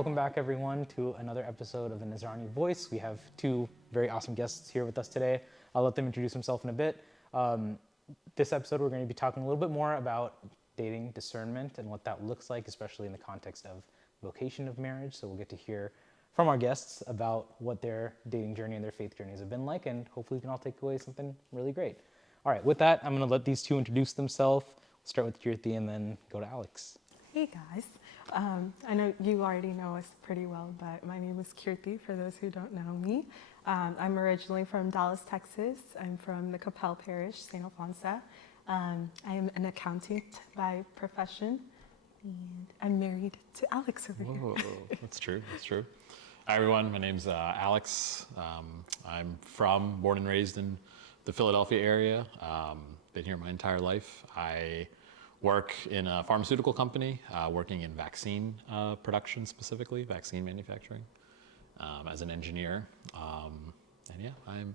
welcome back everyone to another episode of the Nazrani Voice. We have two very awesome guests here with us today. I'll let them introduce themselves in a bit. This episode we're going to be talking a little bit more about dating discernment and what that looks like, especially in the context of vocation of marriage. So we'll get to hear from our guests about what their dating journey and their faith journeys have been like, and hopefully we can all take away something really great. All right, with that, I'm going to let these two introduce themselves. We'll start with Keerthy and then go to Alex. Hey guys, I know you already know us pretty well, but my name is Keerthy, for those who don't know me. I'm originally from Dallas, Texas. I'm from the Capel Parish, St. Alphonsa. I am an accountant by profession, and I'm married to Alex over here. That's true. Hi everyone, my name's Alex. I'm born and raised in the Philadelphia area. Been here my entire life. I work in a pharmaceutical company, working in vaccine production specifically, vaccine manufacturing, as an engineer. And yeah, I'm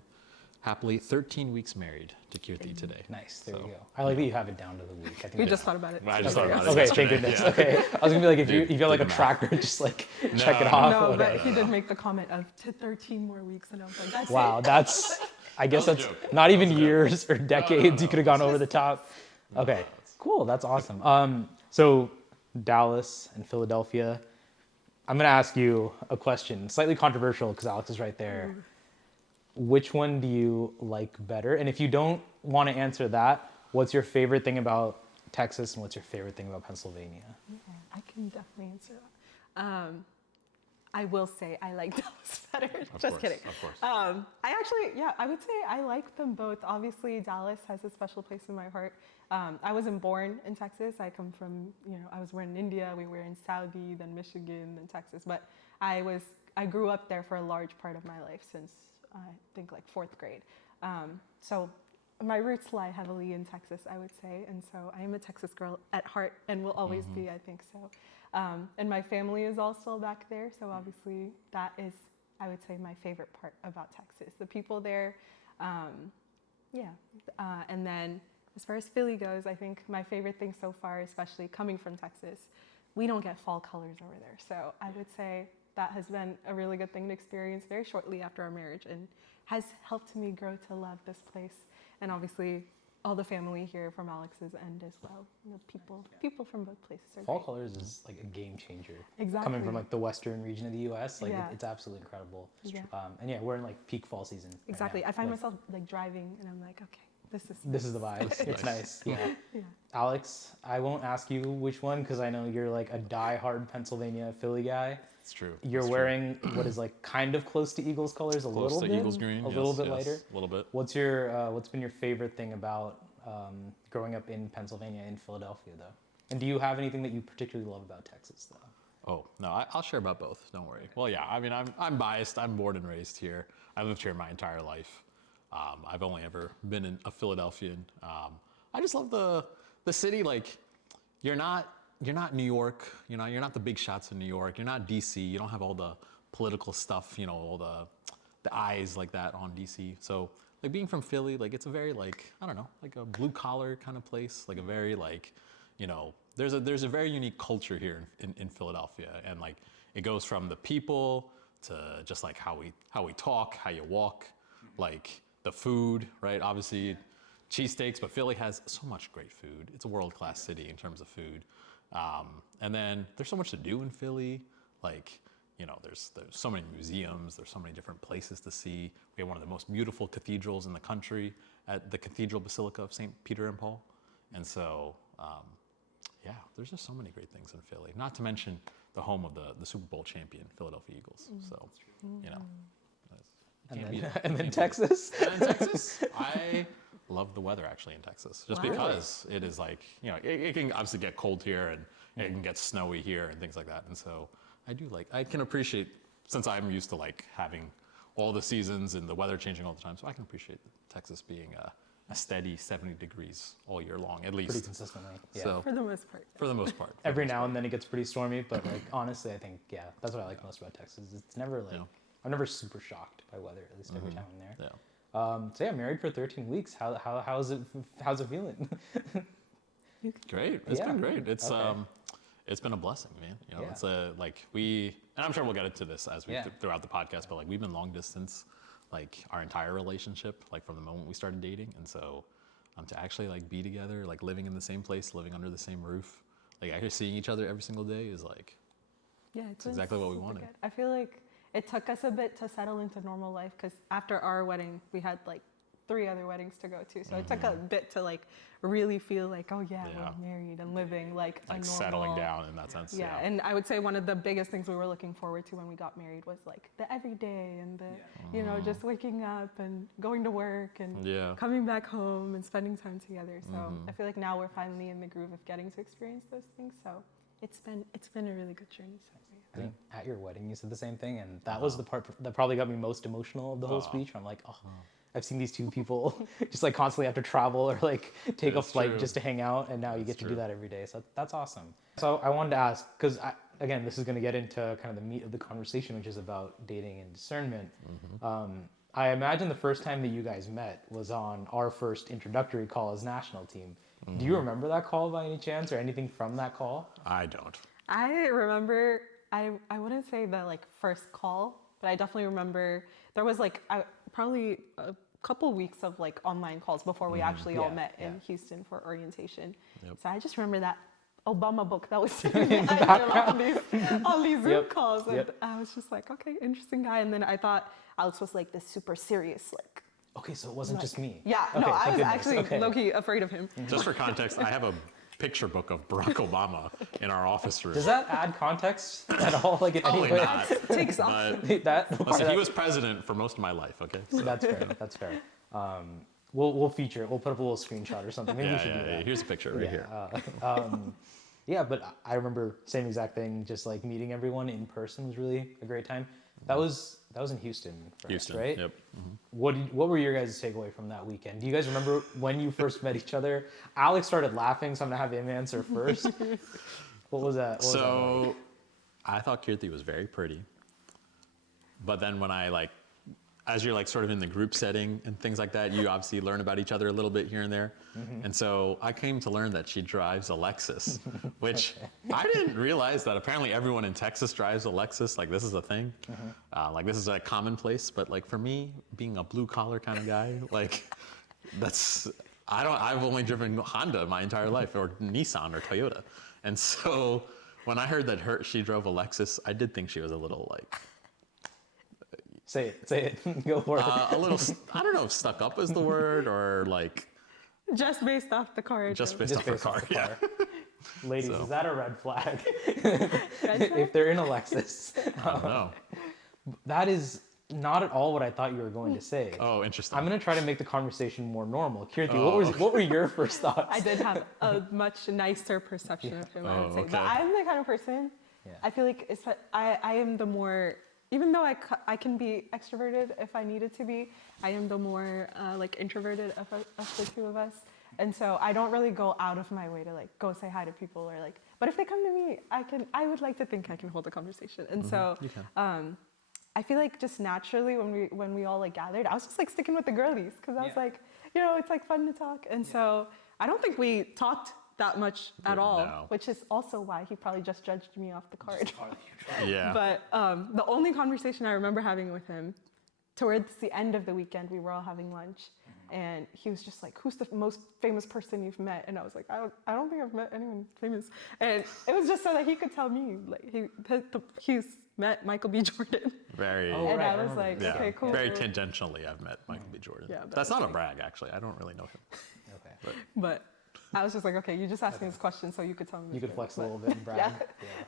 happily 13 weeks married to Keerthy today. Nice, there we go. I like that you have it down to the week. I think We just thought about it. I just thought about it. Okay, thank goodness. Yeah. Okay, I was gonna be like, if you feel like a tracker, just like check it off. No, but he did make the comment of to 13 more weeks, and I was like, that's Wow, it. that's, I guess That was that's a joke. not even years or decades. You could have gone over the top. Okay, cool, that's awesome. So Dallas and Philadelphia, I'm gonna ask you a question, slightly controversial because Alex is right there. Which one do you like better? And if you don't want to answer that, what's your favorite thing about Texas and what's your favorite thing about Pennsylvania? Yeah, I can definitely answer that. I will say I like Dallas better. Just kidding. Of course. I would say I like them both. Obviously, Dallas has a special place in my heart. I wasn't born in Texas. I come from, I was born in India. We were in Saudi, then Michigan, then Texas. But I grew up there for a large part of my life since I think like fourth grade. So my roots lie heavily in Texas, I would say. And so I am a Texas girl at heart and will always be, I think so. And my family is all still back there. So obviously that is, I would say, my favorite part about Texas. The people there, and then as far as Philly goes, I think my favorite thing so far, especially coming from Texas, we don't get fall colors over there. So I would say that has been a really good thing to experience very shortly after our marriage and has helped me grow to love this place. And obviously all the family here from Alex's end as well. People from both places are Fall great. colors is like a game changer. Exactly. Coming from like the western region of the US, like Yeah. it's absolutely incredible. Yeah. And yeah, we're in like peak fall season. right Exactly. now. I find Like, myself like driving and I'm like, okay, this is the vibe. It's nice. Yeah. Yeah. Alex, I won't ask you which one because I know you're like a die-hard Pennsylvania Philly guy. It's true. You're It's true. wearing what is like kind of close to Eagles colors, a Close little to bit, Eagles green. a little bit yes, lighter. A little bit. What's been your favorite thing about growing up in Pennsylvania and Philadelphia though? And do you have anything that you particularly love about Texas though? Oh no, I'll share about both. Don't worry. Well, yeah. I mean, I'm biased. I'm born and raised here. I lived here my entire life. I've only ever been a Philadelphian. I just love the city. Like, you're not New York. You're not the big shots in New York. You're not DC. You don't have all the political stuff. All the eyes like that on DC. So like being from Philly, like it's a very like I don't know, like a blue collar kind of place. Like a very like, there's a very unique culture here in Philadelphia, and like it goes from the people to just like how we talk, how you walk, like the food, right? Obviously, cheesesteaks, but Philly has so much great food. It's a world-class city in terms of food. And then there's so much to do in Philly. Like, there's so many museums. There's so many different places to see. We have one of the most beautiful cathedrals in the country at the Cathedral Basilica of St. Peter and Paul. And so, there's just so many great things in Philly. Not to mention the home of the Super Bowl champion Philadelphia Eagles. So, And then Texas. And in Texas, I love the weather actually in Texas, just Wow. because it is like, it can obviously get cold here and it can get snowy here and things like that. And so I can appreciate, since I'm used to like having all the seasons and the weather changing all the time, so I can appreciate Texas being a steady 70 degrees all year long, at least. Pretty consistently. Yeah. So For the most part. for the most part. Every now and then it gets pretty stormy, but like honestly, I think that's what I like most about Texas. It's never like I'm never super shocked by weather, at least every time I'm there. Yeah. So yeah, married for 13 weeks. How's it feeling? Great. It's been great. It's Okay. it's been a blessing, man. You know, Yeah. it's and I'm sure we'll get into this as we Yeah. throughout the podcast, but like we've been long distance, like our entire relationship, like from the moment we started dating, and so to actually like be together, like living in the same place, living under the same roof, like actually seeing each other every single day is like Yeah, it's exactly what we wanted. good. I feel like it took us a bit to settle into normal life because after our wedding, we had like 3 other weddings to go to. So it took a bit to like really feel like, oh yeah, Yeah. we're married and living like a Like normal. settling down in that sense. Yeah, and I would say one of the biggest things we were looking forward to when we got married was like the everyday and the, you know, just waking up and going to work and Yeah. coming back home and spending time together. So I feel like now we're finally in the groove of getting to experience those things. So it's been a really good journey. So, I think at your wedding you said the same thing, and that was the part that probably got me most emotional of the whole speech. I'm like, I've seen these two people just like constantly have to travel or like take a That's flight true. just to hang out, and now you get to do true. that every day. So that's awesome. So I wanted to ask, because again, this is going to get into kind of the meat of the conversation, which is about dating and discernment. I imagine the first time that you guys met was on our first introductory call as national team. Do you remember that call by any chance, or anything from that call? I don't. I remember, I wouldn't say the like first call, but I definitely remember there was like probably a couple weeks of like online calls before we actually all Yeah, met in yeah. Houston for orientation. Yep. So I just remember that Obama book that was sitting behind him on these Zoom Yep, calls. And yep. I was just like, okay, interesting guy. And then I thought Alex was like this super serious, like, Okay, so it wasn't just me. yeah, Okay, no, I thank was goodness. actually Okay. low-key afraid of him. Just for context, I have a picture book of Barack Obama in our office room. Does that add context at all? Like in any Probably way? not. Takes off. But That listen, he was president for most of my life. Okay. So, That's fair. That's fair. We'll feature it. We'll put up a little screenshot or something. Maybe we should do that. Here's a picture right here. Yeah, but I remember same exact thing. Just like meeting everyone in person was really a great time. That was in Houston, for us, Houston, right? yep. What were your guys' takeaway from that weekend? Do you guys remember when you first met each other? Alex started laughing, so I'm gonna have him answer first. What was that? What was that like? So I thought Keerthy was very pretty. But then when as you're like sort of in the group setting and things like that, you obviously learn about each other a little bit here and there. And so I came to learn that she drives a Lexus, which I didn't realize that apparently everyone in Texas drives a Lexus. Like this is a thing. Like this is a commonplace. But like for me, being a blue collar kind of guy, like I've only driven Honda my entire life, or Nissan or Toyota. And so when I heard that she drove a Lexus, I did think she was a little like, Say it. Go for it. a little, I don't know if stuck up is the word, or like Just based off the car. just itself. based off her car. the Yeah. car. Ladies, So. is that a red flag? Red flag? If they're in a Lexus, I don't know. that is not at all what I thought you were going to say. Oh, interesting. I'm gonna try to make the conversation more normal. Keerthy, what were your first thoughts? I did have a much nicer perception of him, I would Oh, say. okay. But I'm the kind of person, Yeah. I feel like I am the more, even though I can be extroverted if I needed to be, I am the more like introverted of the two of us. And so I don't really go out of my way to like go say hi to people or like, but if they come to me, I would like to think I can hold a conversation. And so You can. I feel like just naturally when we all like gathered, I was just like sticking with the girlies because I was like, you know, it's like fun to talk. And so I don't think we talked that much at all, No. which is also why he probably just judged me off the card. Yeah. But the only conversation I remember having with him, towards the end of the weekend, we were all having lunch, and he was just like, "Who's the most famous person you've met?" And I was like, "I don't think I've met anyone famous." And it was just so that he could tell me, like he's met Michael B. Jordan. Very. Oh, And right, I I was remember like, this. okay, cool. Very tangentially, I've met Michael B. Jordan. Yeah, but That's not a okay. brag, actually. I don't really know him. Okay. But I was just like, okay, you just asked me this question so you could tell me. You this could story. flex a little bit and brag.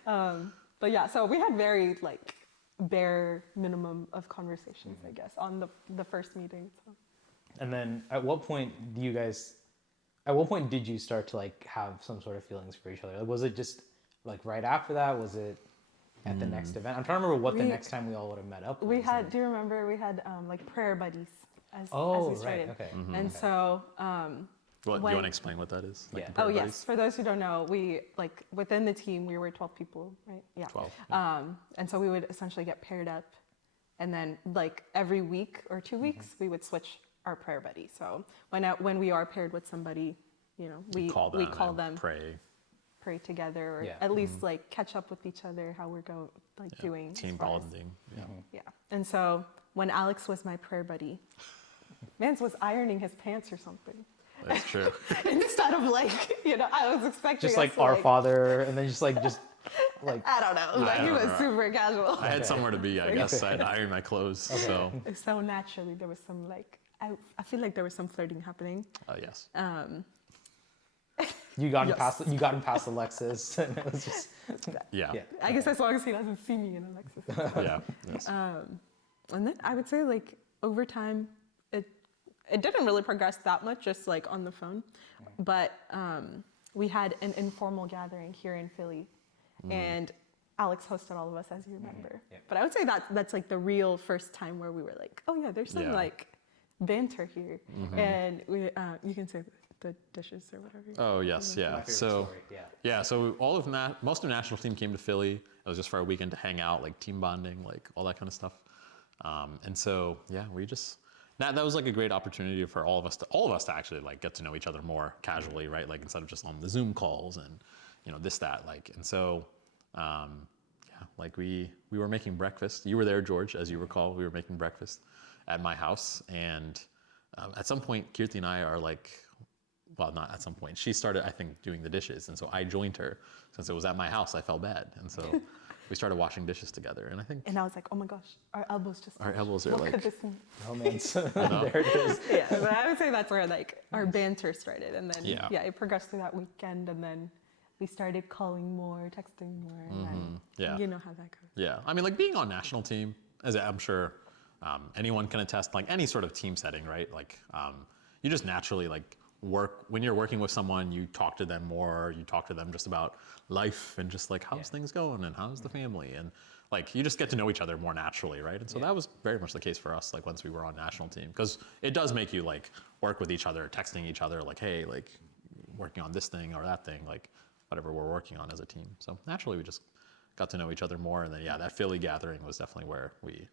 Yeah. But yeah, so we had very like bare minimum of conversations, I guess, on the first meeting. So. And then at what point did you start to like have some sort of feelings for each other? Like, was it just like right after that? Was it at the next event? I'm trying to remember what the We- next time we all would have met up We was. had, do you remember we had like prayer buddies as Oh, we right. started. Okay. And so, What, do you When- want to explain what that is? Like Yeah. the prayer oh yes, buddies? for those who don't know, we like within the team, we were 12 people, right? Yeah. 12. And so we would essentially get paired up, and then like every week or 2 weeks, we would switch our prayer buddy. So when we are paired with somebody, you know, we call them. we call and them Pray. pray together, or Yeah. at least like catch up with each other, how we're doing. as Team far as- bonding. Yeah. Yeah. And so when Alex was my prayer buddy, Mans was ironing his pants or something. That's true. Instead of like, I was expecting Just us like to, Our Father, and then just like I don't know. Like, he don't was know. super casual. I had somewhere to be, I guess. I had to iron my clothes. So, So naturally, there was some like, I feel like there was some flirting happening. yes. you got him Yes. past Alexis, and it was just Yeah. yeah. I guess as long as he doesn't see me in Alexis. Yeah. Yes. And then I would say like over time, it didn't really progress that much, just like on the phone. But we had an informal gathering here in Philly, and Alex hosted all of us, as you remember. Yeah. But I would say that's like the real first time where we were like, oh yeah, there's some Yeah. like banter here, and we you can say the dishes or whatever. Oh, yes. My Yeah. favorite So, story, yeah. yeah. So most of the national team came to Philly. It was just for a weekend to hang out, like team bonding, like all that kind of stuff. And so, yeah, we just, that was like a great opportunity for all of us to actually like get to know each other more casually, right? Like instead of just on the Zoom calls and, this, that, like, and so, yeah, like we were making breakfast. You were there, George, as you recall. We were making breakfast at my house, and at some point, Keerthy and I are like, well, not at some point. She started, I think, doing the dishes, and so I joined her. Since it was at my house, I felt bad, and so we started washing dishes together. And I think And I was like, oh my gosh, our elbows just. our elbows are What like, could this mean? Romance. There it is. Yeah, but I would say that's where like our banter started, and then Yeah. it progressed through that weekend, and then we started calling more, texting more, and then Yeah. you know how that goes. yeah. I mean, like being on national team, as I'm sure anyone can attest, like any sort of team setting, right? Like you just naturally like when you're working with someone, you talk to them more. You talk to them just about life and just like how's things going and how's the family, and like you just get to know each other more naturally, right? And so that was very much the case for us, like once we were on national team, because it does make you like work with each other, texting each other, like, hey, like working on this thing or that thing, like whatever we're working on as a team. So naturally we just got to know each other more. And then, yeah, that Philly gathering was definitely where we,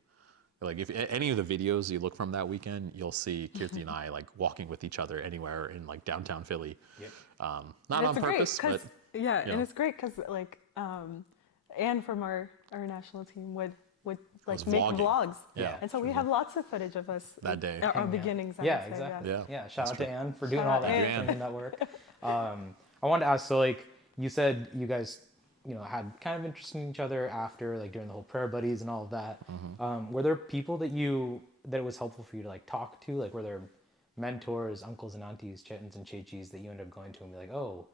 like if any of the videos you look from that weekend, you'll see Keerthy and I like walking with each other anywhere in like downtown Philly. Yep. Not And on it's purpose, great, but 'cause- yeah, yeah. and it's great because like Anne from our national team would like was make vlogging. vlogs. Yeah, and so we have lots of footage of us That day. Our Hanging out. beginnings. I Yeah, would say, exactly. Yeah. Yeah, shout out That's to Anne for doing Shout all out that, Anne. putting in that work. I wanted to ask, so like you said, you guys, had kind of interest in each other after, like during the whole prayer buddies and all of that. Were there people that it was helpful for you to like talk to? Like, were there mentors, uncles and aunties, chetins and chechis that you ended up going to and be like, oh,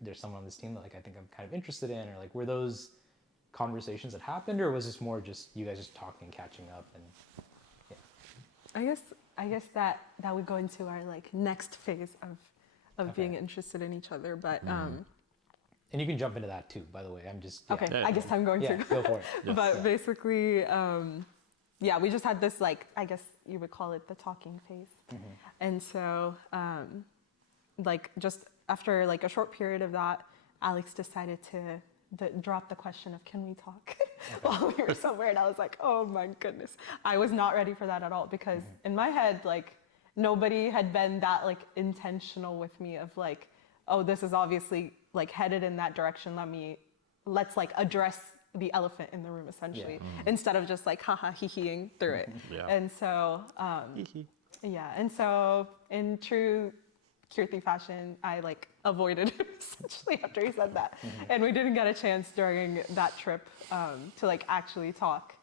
there's someone on this team that like I think I'm kind of interested in, or like were those conversations that happened, or was this more just you guys just talking, catching up, and I guess that would go into our like next phase of being interested in each other, but and you can jump into that too, by the way. I'm just okay, Yeah. I guess I'm going yeah, to. go for it. But basically, we just had this like, I guess you would call it the talking phase. And so like just after like a short period of that, Alex decided to drop the question of can we talk while we were somewhere, and I was like, oh my goodness. I was not ready for that at all, because in my head, like nobody had been that like intentional with me of like, oh, this is obviously like headed in that direction. Let's like address the elephant in the room, essentially, instead of just like haha hee-heeing through it. Yeah. And so, and so in true Keerthy fashion, I like avoided him essentially after he said that. And we didn't get a chance during that trip to like actually talk.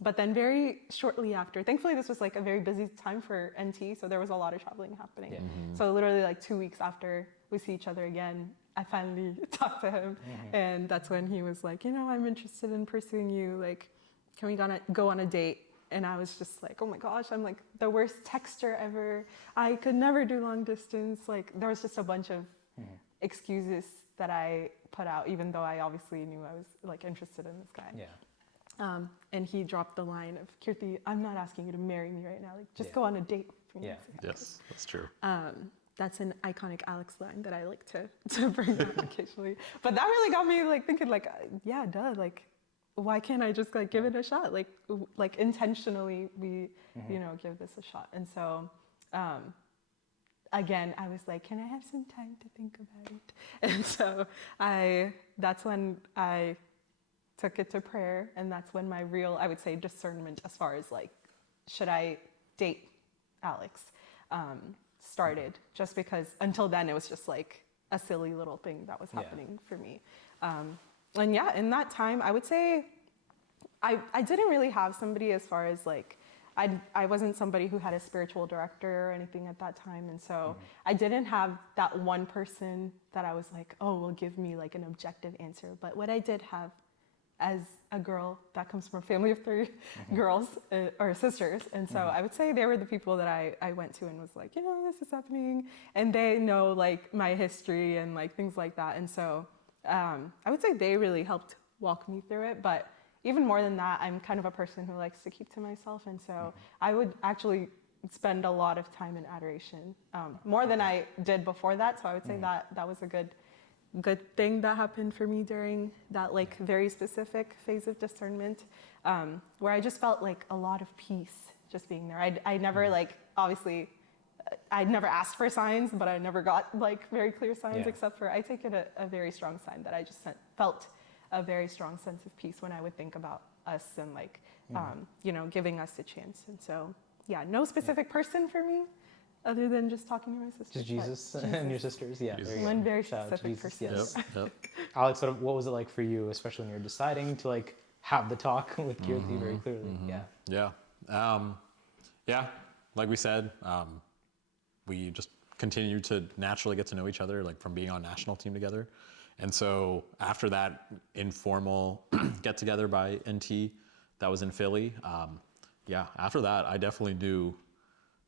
But then very shortly after, thankfully this was like a very busy time for NT, so there was a lot of traveling happening. So literally like 2 weeks after we see each other again, I finally talked to him, and that's when he was like, I'm interested in pursuing you, like, can we go on a date? And I was just like, oh my gosh, I'm like the worst texter ever. I could never do long distance. Like there was just a bunch of excuses that I put out, even though I obviously knew I was like interested in this guy. Yeah. And he dropped the line of, Keerthy, I'm not asking you to marry me right now. Like just go on a date with me. Yeah. Yes, that's true. That's an iconic Alex line that I like to bring up occasionally. But that really got me like thinking like, yeah, duh, like why can't I just like give it a shot? Like intentionally we, give this a shot. And so again, I was like, can I have some time to think about it? And so that's when I took it to prayer, and that's when my real, I would say, discernment as far as like, should I date Alex, started. Just because until then it was just like a silly little thing that was happening for me. And yeah, in that time, I would say I didn't really have somebody as far as like, I wasn't somebody who had a spiritual director or anything at that time. And so I didn't have that one person that I was like, oh, will give me like an objective answer. But what I did have as a girl that comes from a family of 3 girls or sisters. And so I would say they were the people that I went to and was like, you know, this is happening. And they know like my history and like things like that. And so I would say they really helped walk me through it. But even more than that, I'm kind of a person who likes to keep to myself. And so I would actually spend a lot of time in adoration, more than I did before that. So I would say that was a good thing that happened for me during that like very specific phase of discernment, where I just felt like a lot of peace just being there. I never like, obviously, I'd never asked for signs, but I never got like very clear signs, except for I take it a very strong sign that I just felt a very strong sense of peace when I would think about us and like, you know, giving us a chance. And so, yeah, no specific person for me other than just talking to my sisters. Just Jesus and your sisters? Yeah. Jesus. Very good. One very Shout out to specific Jesus, person. yes. Alex, what was it like for you, especially when you were deciding to like have the talk with Keerthy very clearly? Yeah, like we said, we just continue to naturally get to know each other, like from being on national team together. And so after that informal get together by NT that was in Philly, after that, I definitely knew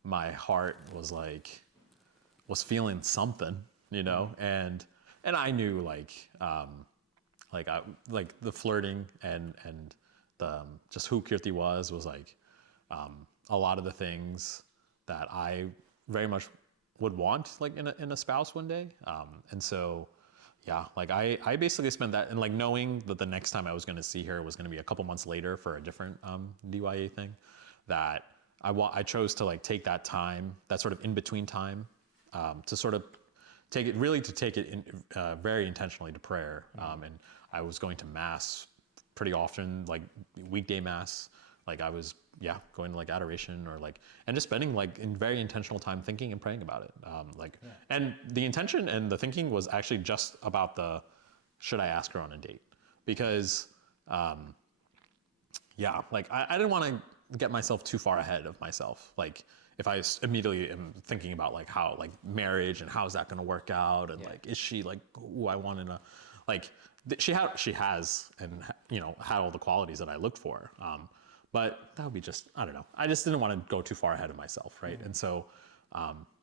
my heart was feeling something, you know, and I knew like the flirting and the just who Keerthy was like a lot of the things that I very much would want like in a spouse one day, and so. Yeah, like I basically spent that, and like knowing that the next time I was going to see her was going to be a couple months later for a different DYA thing, that I chose to like take that time, that sort of in between time, to sort of take it very intentionally to prayer, and I was going to mass pretty often, like weekday mass, like I was going to like adoration or like, and just spending like in very intentional time thinking and praying about it. And the intention and the thinking was actually just about should I ask her on a date? Because, like I didn't want to get myself too far ahead of myself. Like if I immediately am thinking about like how like marriage and how's that going to work out? And like, is she like who I want in a, like she has, and you know, had all the qualities that I looked for. But that would be just, I don't know. I just didn't want to go too far ahead of myself, right? And so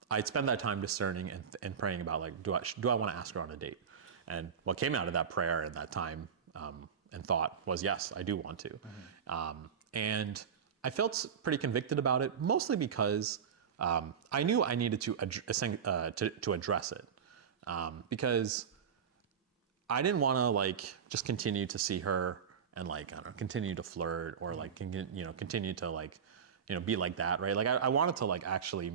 I'd spend that time discerning and praying about like, do I want to ask her on a date? And what came out of that prayer and that time and thought was, yes, I do want to. And I felt pretty convicted about it, mostly because I knew I needed to address it, because I didn't want to like just continue to see her and like, I don't know, continue to flirt or like, you know, continue to like, you know, be like that, right? Like I wanted to like actually,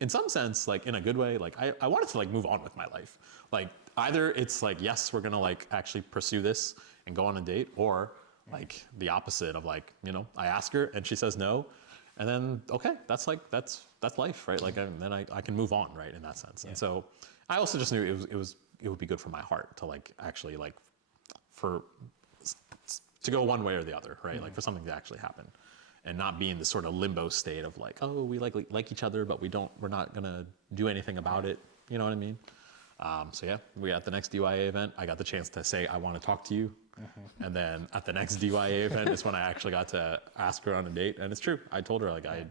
in some sense, like in a good way, like I wanted to like move on with my life. Like either it's like, yes, we're gonna like actually pursue this and go on a date, or like the opposite of like, you know, I ask her and she says no, and then, okay, that's like, that's life, right? Like, and then I can move on, right? In that sense. And so I also just knew it would be good for my heart to like, actually like to go one way or the other, right? Like for something to actually happen and not be in this sort of limbo state of like, oh, we like each other, but we're not gonna do anything about it. You know what I mean? So yeah, we at the next DYA event, I got the chance to say, I want to talk to you. And then at the next DYA event is when I actually got to ask her on a date. And it's true. I told her like, I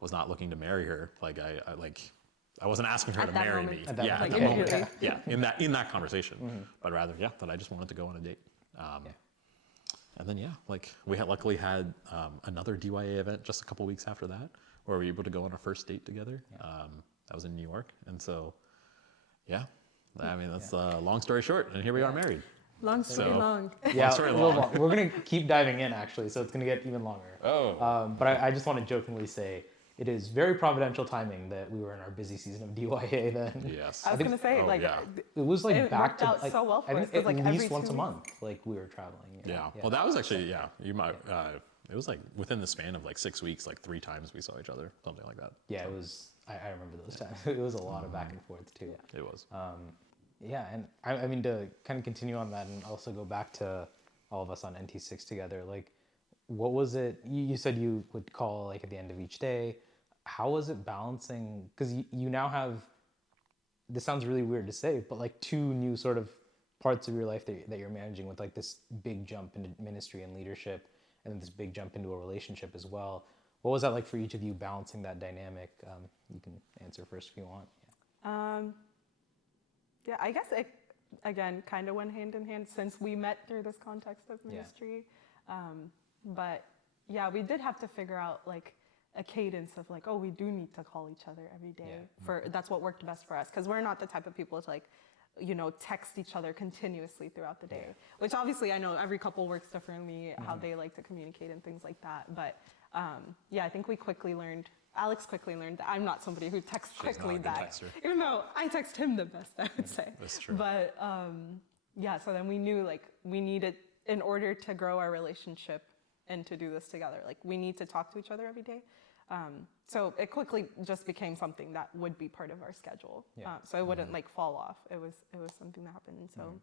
was not looking to marry her. Like I wasn't asking her At to that marry moment. me. At that At moment. that moment. Immediately. In that conversation, but rather, that I just wanted to go on a date. And then, like we luckily had another DYA event just a couple weeks after that, where we were able to go on our first date together. That was in New York. And so, I mean, that's long story short. And here we are married. Long story long. Yeah, story a little long. long. We're going to keep diving in, actually, so it's going to get even longer. Oh. But I just want to jokingly say, it is very providential timing that we were in our busy season of DYA then. Yes. I was gonna say, oh, like, yeah. It was like it back worked to out like, so well for I us, think 'cause, at like, every least once 2 a weeks. month, like we were traveling. Yeah. Well, that was actually, you might, it was like within the span of like 6 weeks, like 3 times we saw each other, something like that. Yeah, it was. I remember those times. It was a lot of back and forth too. It was. Yeah, and I mean to kind of continue on that and also go back to all of us on NT6 together. Like, what was it? You said you would call like at the end of each day. How was it balancing? Because you now have. This sounds really weird to say, but like 2 new sort of parts of your life that you're managing with like this big jump into ministry and leadership, and then this big jump into a relationship as well. What was that like for each of you balancing that dynamic? You can answer first if you want. Yeah, I guess it, again, kind of went hand in hand since we met through this context of ministry. But yeah, we did have to figure out like a cadence of like, oh, we do need to call each other every day. That's what worked best for us, because we're not the type of people to like, text each other continuously throughout the day. Which obviously I know every couple works differently, how they like to communicate and things like that. But yeah, I think Alex quickly learned that I'm not somebody who texts quickly back, even though I text him the best, I would say. That's true. But yeah, so then we knew like we needed, in order to grow our relationship and to do this together, like we need to talk to each other every day. So it quickly just became something that would be part of our schedule. So it wouldn't like fall off. It was something that happened. And so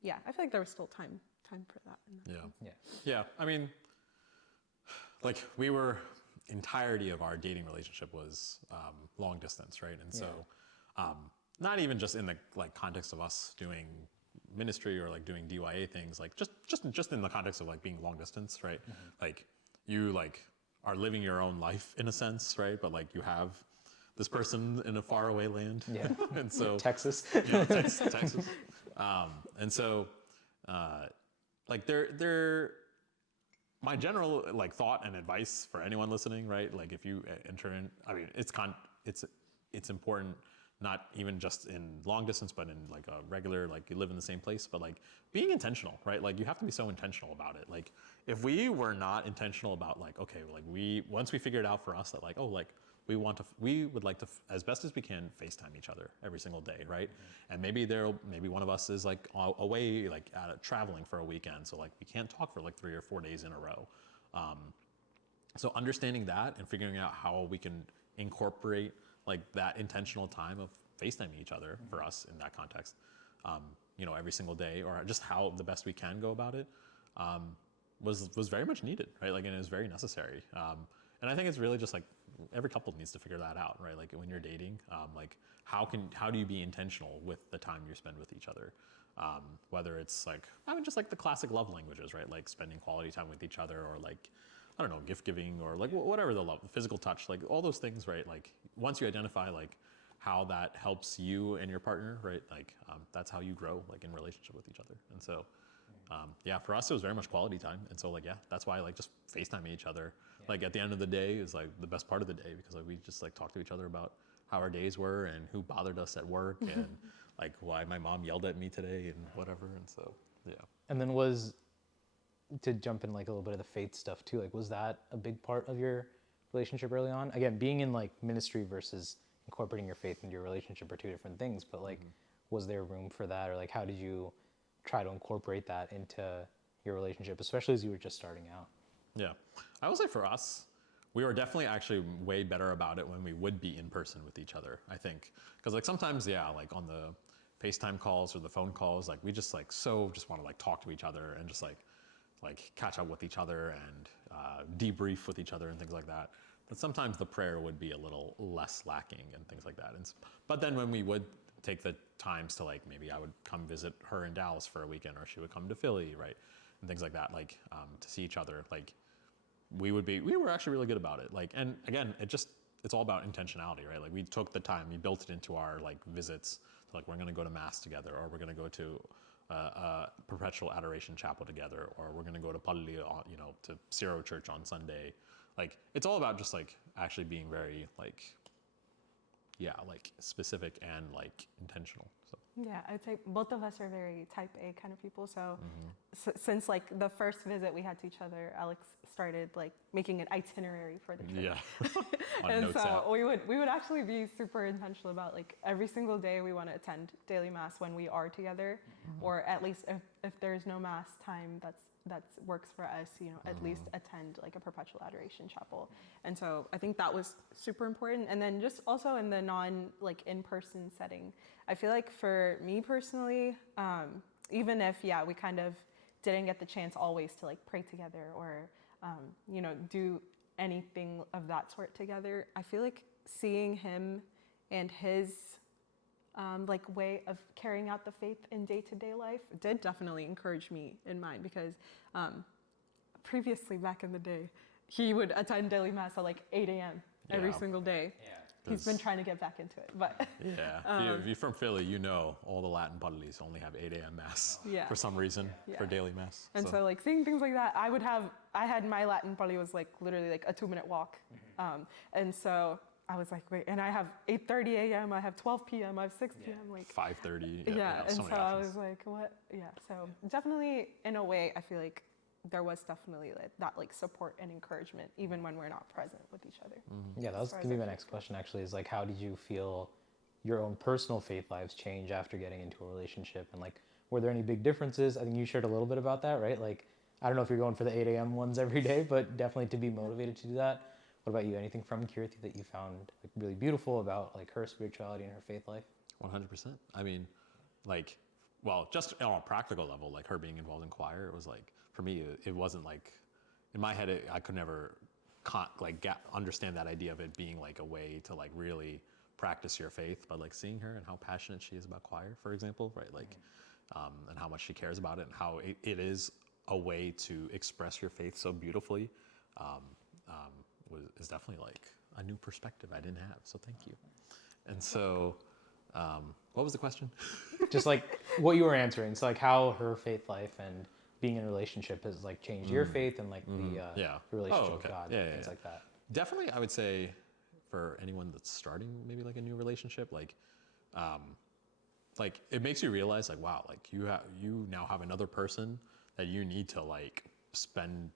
yeah, I feel like there was still time for that. Yeah. I mean, like we were. Entirety of our dating relationship was long distance, right? And so not even just in the like context of us doing ministry or like doing DYA things, like just in the context of like being long distance, right? Like you like are living your own life in a sense, right? But like you have this person in a faraway land, and so Texas. Texas. And so like they're my general like thought and advice for anyone listening, right? Like if you enter in, I mean, it's important, not even just in long distance, but in like a regular, like you live in the same place, but like being intentional, right? Like you have to be so intentional about it. Like if we were not intentional about like, okay, like once we figured out for us that like, oh, like we would like to, as best as we can, FaceTime each other every single day, right? And maybe one of us is like away, like traveling for a weekend, so like we can't talk for like 3 or 4 days in a row. So understanding that and figuring out how we can incorporate like that intentional time of FaceTiming each other for us in that context, every single day, or just how the best we can go about it, was very much needed, right? Like, and it was very necessary. And I think it's really just like every couple needs to figure that out, right? Like when you're dating, like how do you be intentional with the time you spend with each other? Whether it's like, I mean, just like the classic love languages, right? Like spending quality time with each other, or like, I don't know, gift giving, or like whatever the love, physical touch, like all those things, right? Like once you identify like how that helps you and your partner, right? Like that's how you grow like in relationship with each other. And so, yeah, for us, it was very much quality time. And so like, yeah, that's why like just FaceTiming each other, like at the end of the day is like the best part of the day, because like we just like talk to each other about how our days were and who bothered us at work and like why my mom yelled at me today and whatever. And so, yeah. And then to jump in like a little bit of the faith stuff too, like was that a big part of your relationship early on? Again, being in like ministry versus incorporating your faith into your relationship are 2 different things, but like was there room for that, or like how did you try to incorporate that into your relationship, especially as you were just starting out? Yeah, I would say for us, we were definitely actually way better about it when we would be in person with each other, I think. Because like sometimes, yeah, like on the FaceTime calls or the phone calls, like we just like just want to like talk to each other and just like catch up with each other and debrief with each other and things like that. But sometimes the prayer would be a little less lacking and things like that. But then when we would take the times to like, maybe I would come visit her in Dallas for a weekend, or she would come to Philly, right? And things like that, like to see each other, like we were actually really good about it. Like, and again, it's all about intentionality, right? Like we took the time, we built it into our like visits. So like we're going to go to mass together, or we're going to go to perpetual adoration chapel together, or we're going to go to Palli, to Syro Church on Sunday. Like it's all about just like actually being very like, yeah, like specific and like intentional. So Yeah, I'd say both of us are very type A kind of people. So since like the first visit we had to each other, Alex started like making an itinerary for the trip. Yeah. On And notes so app. we would actually be super intentional about like every single day we want to attend daily mass when we are together, or at least if there's no mass time that works for us, you know, at least attend like a perpetual adoration chapel. And so I think that was super important. And then just also in the non like in-person setting, I feel like for me personally, even if we kind of didn't get the chance always to like pray together or you know, do anything of that sort together, I feel like seeing him and his like way of carrying out the faith in day-to-day life did definitely encourage me in mine, because previously back in the day, he would attend daily mass at like 8 a.m. every Yeah. single day. He's been trying to get back into it, but Yeah, if you're from Philly, you know all the Latin Padayatils only have 8 a.m. mass for some reason for daily mass. And so like seeing things like that, I had my Latin probably was like literally like a 2-minute walk, and so I was like, wait, and I have 8:30 a.m., I have 12 p.m., I have 6 p.m. like 5:30. and so so many I options. was like, what? Yeah, so definitely in a way, I feel like there was definitely like that like support and encouragement even when we're not present with each other. Yeah, that was far gonna be as my I next question actually, is like, how did you feel your own personal faith lives change after getting into a relationship? And like, were there any big differences? I think you shared a little bit about that, right? Like, I don't know if you're going for the 8 a.m. ones every day, but definitely to be motivated to do that. What about you? Anything from Keerthy that you found like really beautiful about like her spirituality and her faith life? 100%. I mean, like, well, just on a practical level, like her being involved in choir, it was like, for me, it wasn't like, in my head, I could never understand that idea of it being like a way to like really practice your faith, but like seeing her and how passionate she is about choir, for example, right? Like, and how much she cares about it and how it is a way to express your faith so beautifully, is definitely like a new perspective I didn't have. So thank you. And so, what was the question? Just like what you were answering. So like how her faith life and being in a relationship has like changed your faith and like the relationship with God, things like that. Definitely, I would say for anyone that's starting maybe like a new relationship, like it makes you realize like, wow, like you now have another person that you need to like spend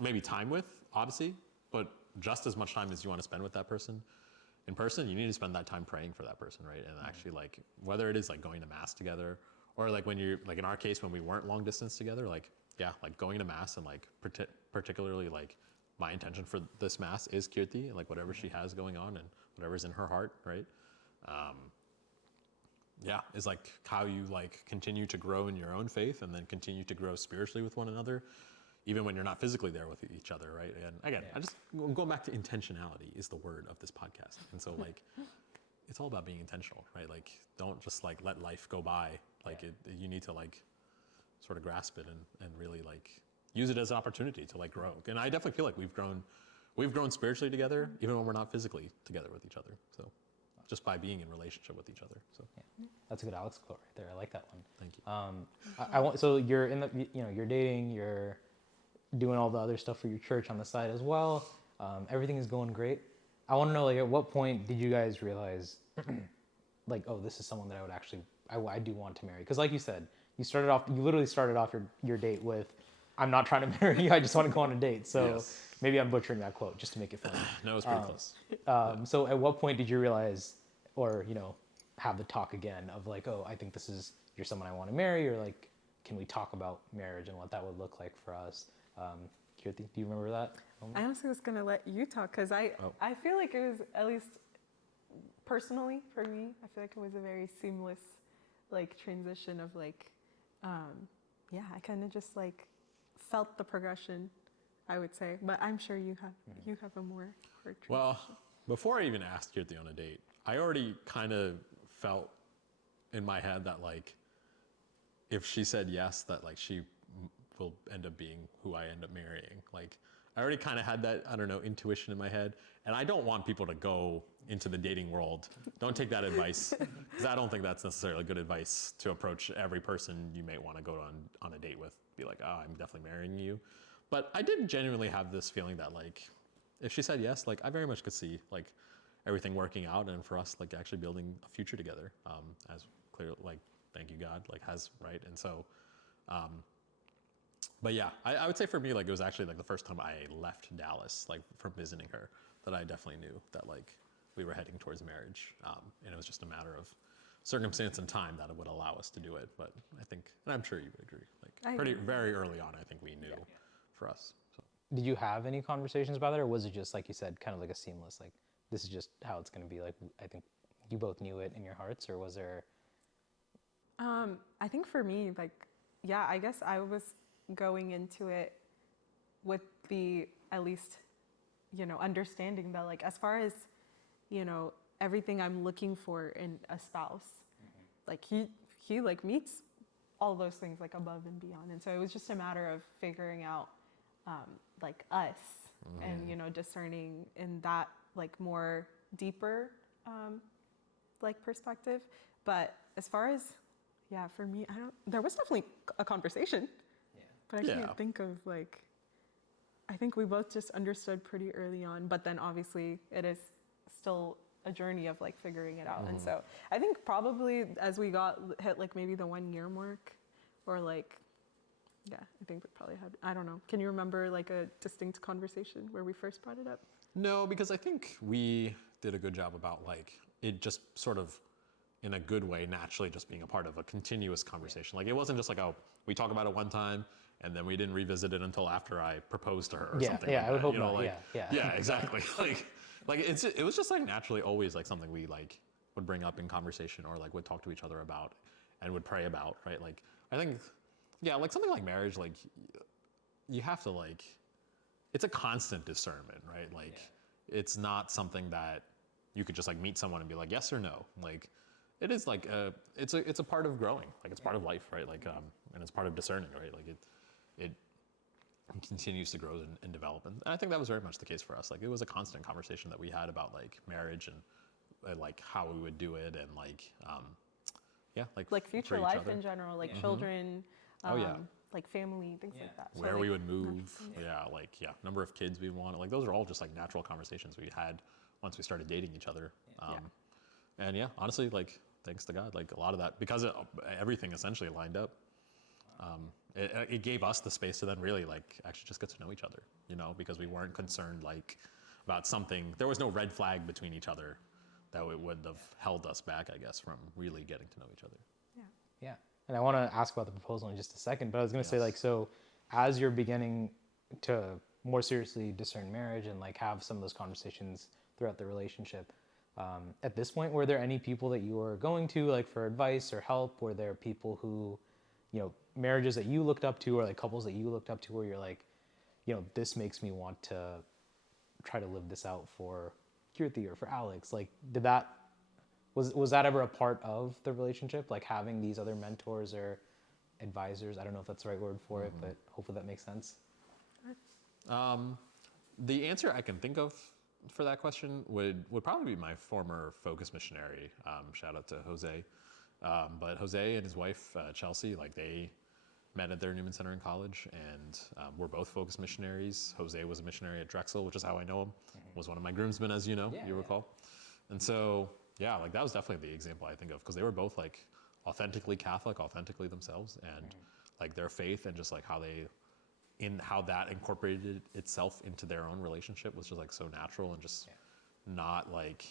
maybe time with, obviously, but just as much time as you want to spend with that person in person, you need to spend that time praying for that person, right? And actually like, whether it is like going to mass together or like when you're like in our case, when we weren't long distance together, like, like going to mass and like particularly like my intention for this mass is Keerthy and like whatever she has going on and whatever's in her heart, right? Is like how you like continue to grow in your own faith and then continue to grow spiritually with one another, even when you're not physically there with each other, right? And again, I'm going back to intentionality is the word of this podcast. And so like, it's all about being intentional, right? Like, don't just like let life go by. Like you need to like sort of grasp it and really like use it as an opportunity to like grow. And I definitely feel like we've grown spiritually together, even when we're not physically together with each other. So just by being in relationship with each other. So That's a good Alex quote right there. I like that one. thank you. I want, so you're in the, you're dating, you're doing all the other stuff for your church on the side as well. Everything is going great. I want to know, like, at what point did you guys realize, like, oh, this is someone that I would actually, I do want to marry? Because like you said, you literally started off your date with, I'm not trying to marry you, I just want to go on a date. So maybe I'm butchering that quote just to make it funny. No, it's pretty close. So at what point did you realize, or, have the talk again of like, oh, I think you're someone I want to marry, or like, can we talk about marriage and what that would look like for us? Keerthy, do you remember that moment? I honestly was gonna let you talk because I feel like it was, at least personally for me, I feel like it was a very seamless like transition of like, I kind of just like felt the progression, I would say. But I'm sure you have a more hard transition. Well, before I even asked Keerthy on a date, I already kind of felt in my head that like, if she said yes, that like she will end up being who I end up marrying. Like, I already kind of had that, I don't know, intuition in my head. And I don't want people to go into the dating world. Don't take that advice, because I don't think that's necessarily good advice to approach every person you may want to go on a date with. Be like, oh, I'm definitely marrying you. But I did genuinely have this feeling that like, if she said yes, like I very much could see like everything working out and for us like actually building a future together as clear, like, thank you God, like has, right? And so, but yeah, I would say for me, like, it was actually like the first time I left Dallas, like from visiting her, that I definitely knew that like we were heading towards marriage. And it was just a matter of circumstance and time that it would allow us to do it. But I think, and I'm sure you would agree, like very early on, I think we knew for us. So. Did you have any conversations about it, or was it just, like you said, kind of like a seamless, like, this is just how it's going to be? Like, I think you both knew it in your hearts, or was there? I think for me, like, yeah, I guess I was going into it with the, at least, understanding that, like, as far as, everything I'm looking for in a spouse, like, he like meets all those things, like, above and beyond. And so it was just a matter of figuring out, like, us and, discerning in that, like, more deeper, like, perspective. But as far as, for me, there was definitely a conversation, but I can't think of, like, I think we both just understood pretty early on, but then obviously it is still a journey of, like, figuring it out. And so I think probably as we hit like maybe the 1 year mark, or like, I think we probably had, I don't know. Can you remember like a distinct conversation where we first brought it up? No, because I think we did a good job about like, it just sort of, in a good way, naturally just being a part of a continuous conversation. Like, it wasn't just like, oh, we talk about it one time and then we didn't revisit it until after I proposed to her or something like I would that. hope You know, not. like, Yeah, exactly. like it was just like naturally always like something we like would bring up in conversation, or like would talk to each other about and would pray about, right? Like, I think, like something like marriage, like you have to like, it's a constant discernment, right? Like, it's not something that you could just like meet someone and be like, yes or no. Like, it is like it's a part of growing, like it's part of life, right? Like, and it's part of discerning, right? Like it continues to grow and develop, and I think that was very much the case for us. Like, it was a constant conversation that we had about like marriage and like how we would do it, and like like future life in general, like children, like family, things like that. Where so, we like, would move, number of kids we wanted. Like, those are all just like natural conversations we had once we started dating each other. And honestly, like, thanks to God, like a lot of that, because everything essentially lined up. It gave us the space to then really like actually just get to know each other, because we weren't concerned like about something. There was no red flag between each other that it would have held us back, I guess, from really getting to know each other. Yeah. And I want to ask about the proposal in just a second, but I was going to say, like, so as you're beginning to more seriously discern marriage and like have some of those conversations throughout the relationship, at this point, were there any people that you were going to like for advice or help? Were there people who, marriages that you looked up to, or like couples that you looked up to, where you're like, this makes me want to try to live this out for Keerthy or for Alex? Like, was that ever a part of the relationship? Like, having these other mentors or advisors? I don't know if that's the right word for it, but hopefully that makes sense. The answer I can think of for that question would probably be my former Focus missionary. Shout out to Jose. But Jose and his wife, Chelsea, like, they met at their Newman Center in college, and we're both Focus missionaries. Jose was a missionary at Drexel, which is how I know him. Was one of my groomsmen, as you recall. And so, like, that was definitely the example I think of, because they were both like authentically Catholic, authentically themselves, and like their faith and just like how that incorporated itself into their own relationship was just like so natural and just not like,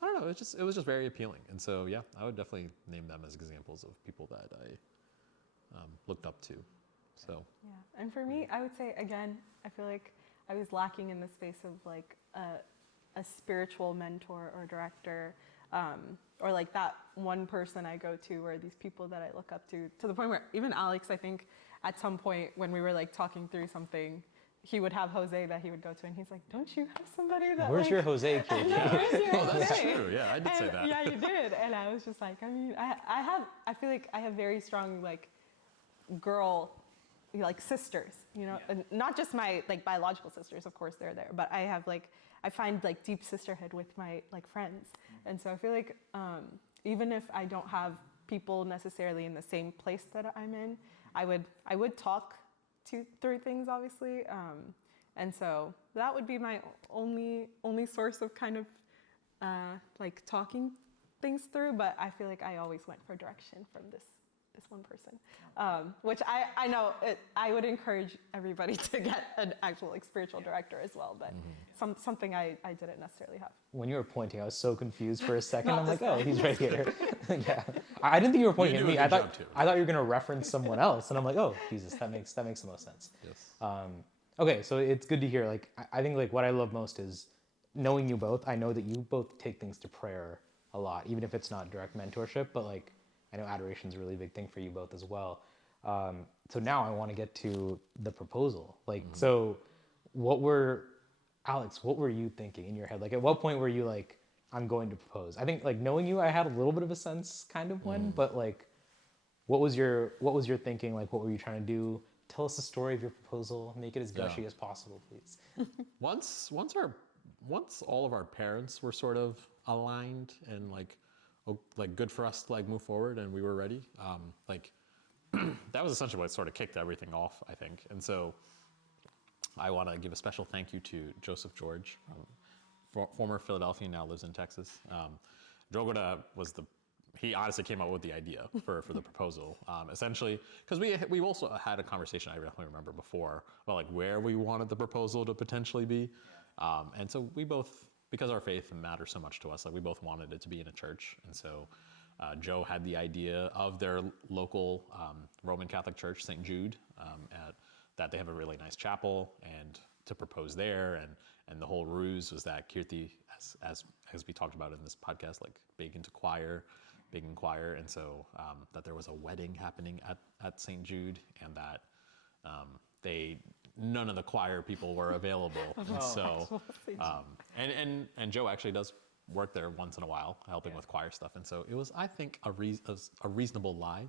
I don't know, it was just very appealing. And so, I would definitely name them as examples of people that I looked up to. So. Yeah, and for me, I would say, again, I feel like I was lacking in the space of like a spiritual mentor or director, or like that one person I go to, or these people that I look up to the point where even Alex, I think at some point when we were like talking through something, he would have Jose that he would go to, and he's like, don't you have somebody that Where's your Jose, kid? Where's your Jose? That's true. Yeah, I did say that. Yeah, you did. And I was just like, I mean, I feel like I have very strong like girl, like sisters, and not just my like biological sisters, of course they're there, but I find like deep sisterhood with my like friends. And so I feel like even if I don't have people necessarily in the same place that I'm in, I would talk through things, obviously, and so that would be my only source of kind of like talking things through, but I feel like I always went for direction from this one person, which I know I would encourage everybody to get an actual like spiritual director as well, but something I didn't necessarily have. When you were pointing, I was so confused for a second. Not I'm this like, oh, he's right here. Yeah, I didn't think you were pointing You at do me. a I good thought job, too. I thought you were gonna reference someone else, and I'm like, oh, Jesus, that makes the most sense. Yes. Okay, so it's good to hear. Like, I think like what I love most is knowing you both. I know that you both take things to prayer a lot, even if it's not direct mentorship. But like, I know adoration is a really big thing for you both as well. So now I want to get to the proposal. Like, so Alex, what were you thinking in your head? Like, at what point were you like, I'm going to propose? I think like knowing you, I had a little bit of a sense kind of when, but like, what was your thinking? Like, what were you trying to do? Tell us the story of your proposal. Make it as gushy as possible, please. Once all of our parents were sort of aligned and like good for us to like move forward and we were ready, that was essentially what sort of kicked everything off, I think. And so I want to give a special thank you to Joseph George, former Philadelphian, now lives in Texas. Drogoda he honestly came up with the idea for the proposal. Essentially, because we also had a conversation, I definitely remember before, about like where we wanted the proposal to potentially be. And so we both, because our faith matters so much to us, like we both wanted it to be in a church. And so Joe had the idea of their local Roman Catholic church, St. Jude, that they have a really nice chapel, and to propose there. And the whole ruse was that Keerthy, as we talked about in this podcast, like big in choir, and so that there was a wedding happening at St. Jude, and that none of the choir people were available. And so, and Joe actually does work there once in a while, helping with choir stuff. And so it was, I think, a reasonable lie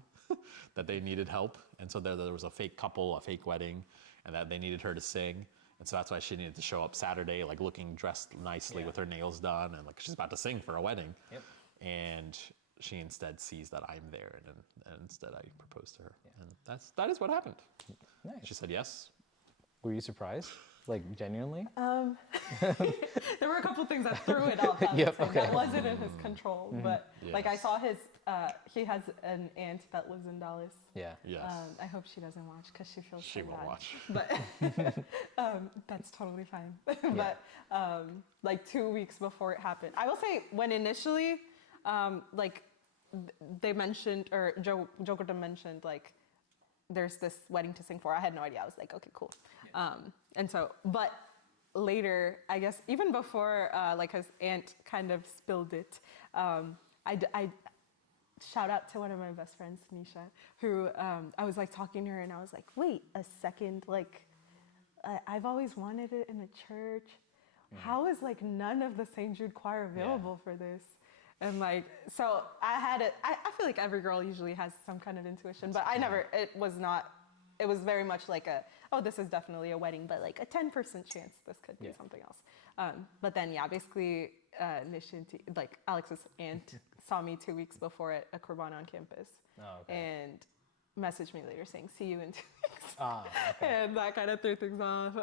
that they needed help. And so there was a fake couple, a fake wedding, and that they needed her to sing. And so that's why she needed to show up Saturday, like looking dressed nicely with her nails done, and like she's about to sing for a wedding. Yep. And she instead sees that I'm there, and instead I propose to her. And that is what happened. Nice. She said yes. Were you surprised? Like, genuinely? There were a couple things that threw it off. That wasn't in his control. But like I saw he has an aunt that lives in Dallas. Yeah. Yes. I hope she doesn't watch because she feels She so will bad. watch. But that's totally fine. But like 2 weeks before it happened, I will say when initially, they mentioned, or Joe mentioned, like, there's this wedding to sing for. I had no idea. I was like, okay, cool. And so, but later, I guess, even before, like his aunt kind of spilled it, I shout out to one of my best friends, Nisha, who I was like talking to her, and I was like, wait a second, like, I've always wanted it in a church. How is like none of the St. Jude choir available for this? And like, so I feel like every girl usually has some kind of intuition, but it was very much like this is definitely a wedding, but like a 10% chance this could be something else. But then, basically, like Alex's aunt saw me 2 weeks before at a Kurban on campus and messaged me later saying, see you in 2 weeks. And that kind of threw things off.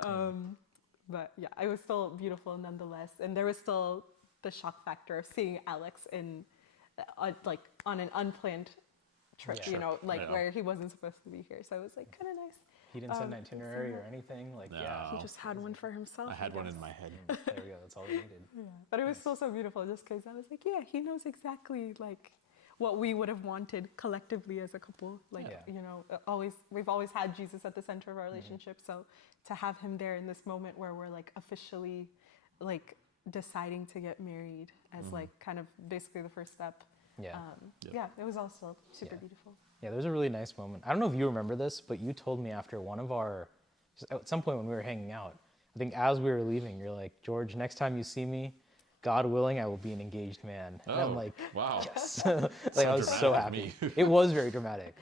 But yeah, it was still beautiful nonetheless. And there was still the shock factor of seeing Alex in like on an unplanned trip, where he wasn't supposed to be here. So it was like kind of nice. He didn't send an itinerary or anything. Like, He just had one for himself. I had one in my head. There we go. That's all we needed. But it was still so beautiful, just because I was like, he knows exactly like what we would have wanted collectively as a couple. Like, we've always had Jesus at the center of our relationship. So to have him there in this moment where we're like officially like deciding to get married as like kind of basically the first step. It was also super beautiful. Yeah, there was a really nice moment. I don't know if you remember this, but you told me after one of at some point when we were hanging out, I think as we were leaving, you're like, George, next time you see me, God willing, I will be an engaged man. And I'm like, wow. Yes. Like, I was so happy. It was very dramatic.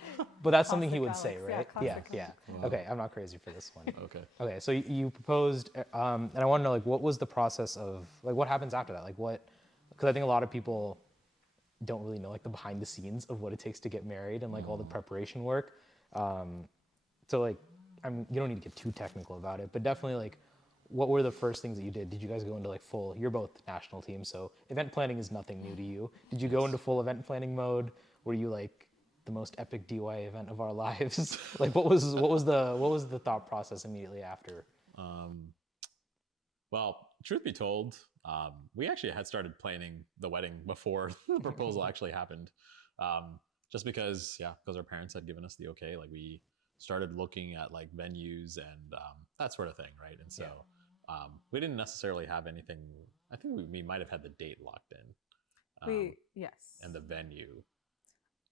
But that's something he would say, right? Yeah. Okay, I'm not crazy for this one. Okay, so you proposed, and I want to know, like, what was the process of, like, what happens after that? Like, because I think a lot of people don't really know, like, the behind the scenes of what it takes to get married and, like, all the preparation work. So, like, I mean, you don't need to get too technical about it, but definitely, like, what were the first things that you did? Did you guys go into like full, you're both national teams, so event planning is nothing new to you. Did you go into full event planning mode? Were you like the most epic DIY event of our lives? Like what was the thought process immediately after? Well, truth be told, we actually had started planning the wedding before the proposal actually happened. Just because our parents had given us the okay, like we started looking at like venues and that sort of thing, right? And so we didn't necessarily have anything. I think we might have had the date locked in. Yes. And the venue,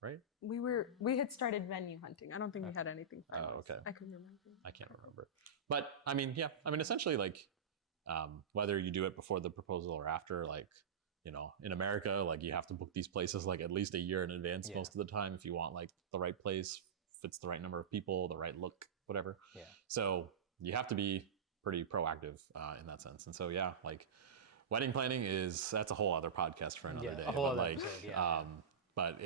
right? We had started venue hunting. I don't think we had anything finalized. Oh, okay. I can remember. I can't remember. But I mean, essentially like whether you do it before the proposal or after, like, in America, like you have to book these places like at least a year in advance most of the time if you want like the right place, fits the right number of people, the right look, whatever. Yeah. So you have to be pretty proactive in that sense. And so, like wedding planning that's a whole other podcast for another day. A whole but other like, episode, but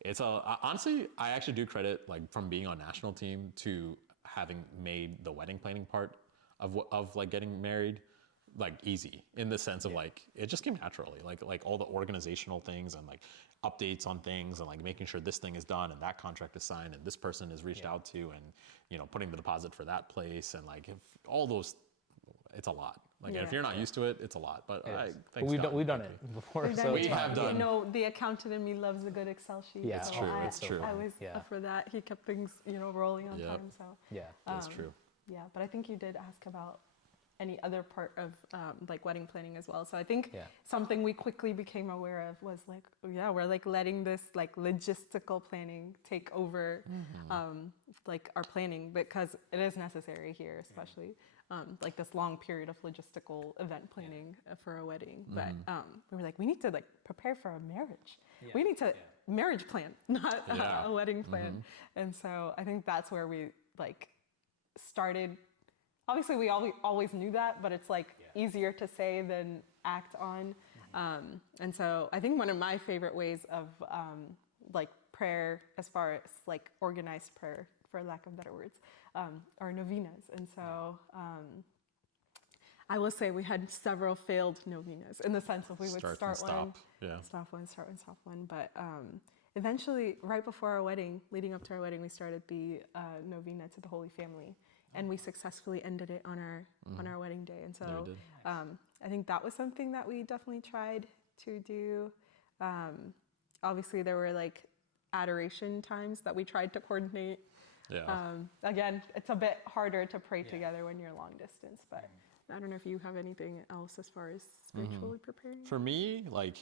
it's honestly, I actually do credit like from being on national team to having made the wedding planning part of like getting married like easy in the sense of like it just came naturally, like all the organizational things and like updates on things and like making sure this thing is done and that contract is signed and this person is reached out to and putting the deposit for that place and like if all those, it's a lot. Like if you're not used to it, it's a lot. But we've done it before. So we have done. The accountant in me loves a good Excel sheet. Yeah, so it's true. I was up for that. He kept things rolling on time. So that's true. Yeah, but I think you did ask about any other part of like wedding planning as well. So I think something we quickly became aware of was like, we're like letting this like logistical planning take over like our planning because it is necessary here, especially like this long period of logistical event planning for a wedding. But we were like, we need to like prepare for a marriage. We need to marriage plan, not a wedding plan. And so I think that's where we like started. Obviously, we always knew that, but it's like easier to say than act on. And so I think one of my favorite ways of like prayer, as far as like organized prayer, for lack of better words, are novenas. And so I will say we had several failed novenas in the sense of we would start one, stop one. But eventually, right before our wedding, leading up to our wedding, we started the novena to the Holy Family. And we successfully ended it on our wedding day. And so I think that was something that we definitely tried to do. Obviously, there were like adoration times that we tried to coordinate. Again, it's a bit harder to pray together when you're long distance. But I don't know if you have anything else as far as spiritually preparing. For me, like,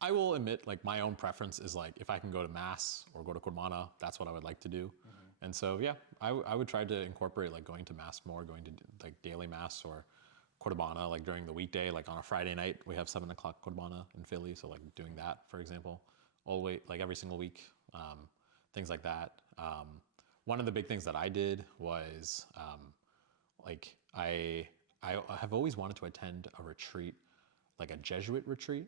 I will admit, like, my own preference is like, if I can go to mass or go to Qurbana, that's what I would like to do. And so, I would try to incorporate like going to mass more, going to like daily mass or Qurbana, like during the weekday, like on a Friday night, we have 7 o'clock Qurbana in Philly. So like doing that, for example, always like every single week, things like that. One of the big things that I did was like I have always wanted to attend a retreat, like a Jesuit retreat.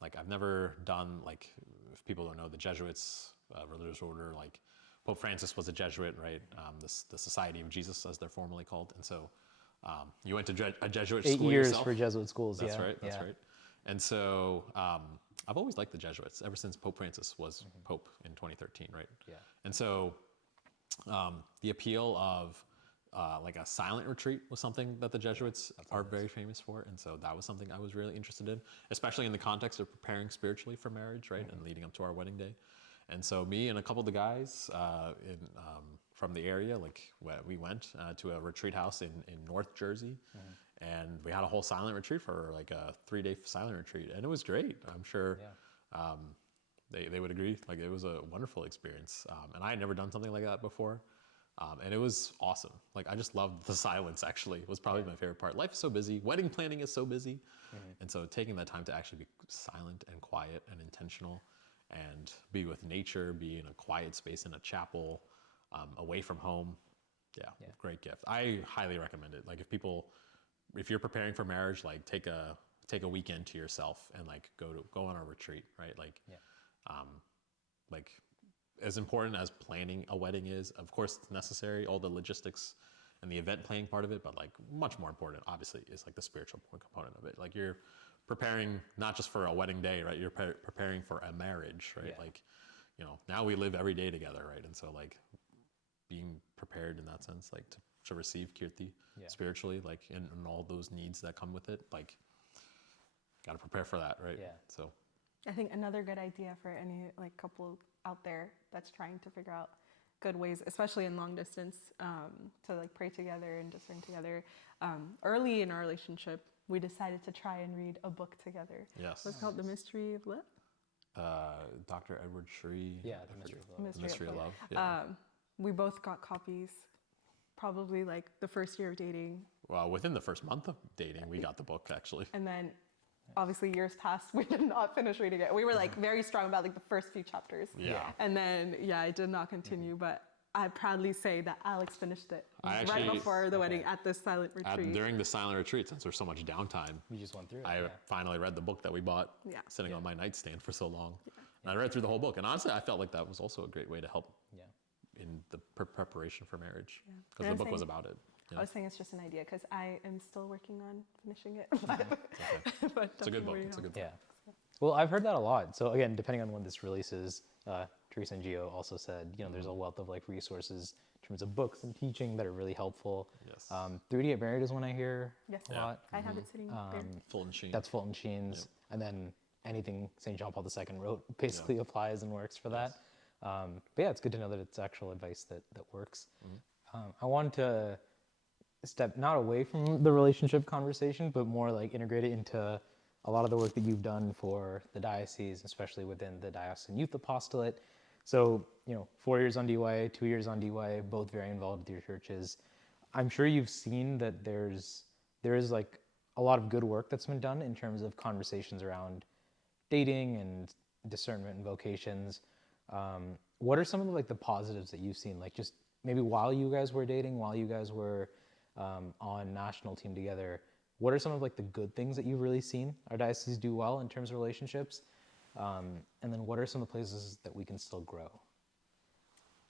Like I've never done, like, if people don't know, the Jesuits, religious order, like Pope Francis was a Jesuit, right? The Society of Jesus, as they're formally called. And so you went to a Jesuit school 8 years yourself. for Jesuit schools, That's right, that's right. And so I've always liked the Jesuits ever since Pope Francis was Pope in 2013, right? Yeah. And so the appeal of like a silent retreat was something that the Jesuits are very famous for. And so that was something I was really interested in, especially in the context of preparing spiritually for marriage, right? And leading up to our wedding day. And so me and a couple of the guys from the area, like we went to a retreat house in North Jersey. And we had a whole silent retreat for like a 3-day silent retreat. And it was great. I'm sure they would agree. Like it was a wonderful experience. And I had never done something like that before. And it was awesome. Like I just loved the silence, actually. It was probably my favorite part. Life is so busy. Wedding planning is so busy. And so taking that time to actually be silent and quiet and intentional and be with nature, be in a quiet space in a chapel, away from home. Great gift. I highly recommend it. Like if you're preparing for marriage, like take a weekend to yourself and like go on a retreat, right? Like as important as planning a wedding is, of course it's necessary, all the logistics and the event planning part of it, but like much more important, obviously, is like the spiritual component of it. Like you're preparing not just for a wedding day, right? You're preparing for a marriage, right? Yeah. Like, you know, now we live every day together, right? And so like being prepared in that sense, like to receive Keerthy spiritually, like and all those needs that come with it, like got to prepare for that, right? Yeah. So I think another good idea for any like couple out there that's trying to figure out good ways, especially in long distance, to like pray together and discern together. Early in our relationship, we decided to try and read a book together. yes, What's called The Mystery of Love? Dr. Edward Shree. Yeah, The Mystery of Love. The Mystery of Love. Yeah. We both got copies, probably like the first year of dating, Well, within the first month of dating, we got the book actually. and then obviously years passed. We did not finish reading it. We were like very strong about like the first few chapters. Yeah. And then I did not continue, but I proudly say that Alex finished it I right actually- before the wedding at the silent retreat. During the silent retreat, since there's so much downtime, We just went through it. I finally read the book that we bought Yeah. sitting on my nightstand for so long. And I read through the whole book. And honestly, I felt like that was also a great way to help Yeah. in the preparation for marriage. And Because I'm the book was saying- about it. you I know? was saying it's just an idea because I am still working on finishing it. But, but It's a good book. definitely It's a good book. Yeah. Well, I've heard that a lot. So again, depending on when this releases, Teresa and Gio also said, you know, there's a wealth of like resources in terms of books and teaching that are really helpful. Yes. 3 to Get Married is one I hear Yes, a lot. I have it sitting there. Fulton Sheen. That's Fulton Sheen's. And then anything St. John Paul II wrote basically applies and works for that. But yeah, it's good to know that it's actual advice that works. I wanted to step not away from the relationship conversation, but more like integrate it into a lot of the work that you've done for the diocese, especially within the diocesan youth apostolate. So, you know, 4 years on DYA, 2 years on DYA, both very involved with your churches. I'm sure you've seen that there is like a lot of good work that's been done in terms of conversations around dating and discernment and vocations. What are some of like the positives that you've seen, like just maybe while you guys were dating, while you guys were on national team together? What are some of like the good things that you've really seen our diocese do well in terms of relationships? And then what are some of the places that we can still grow?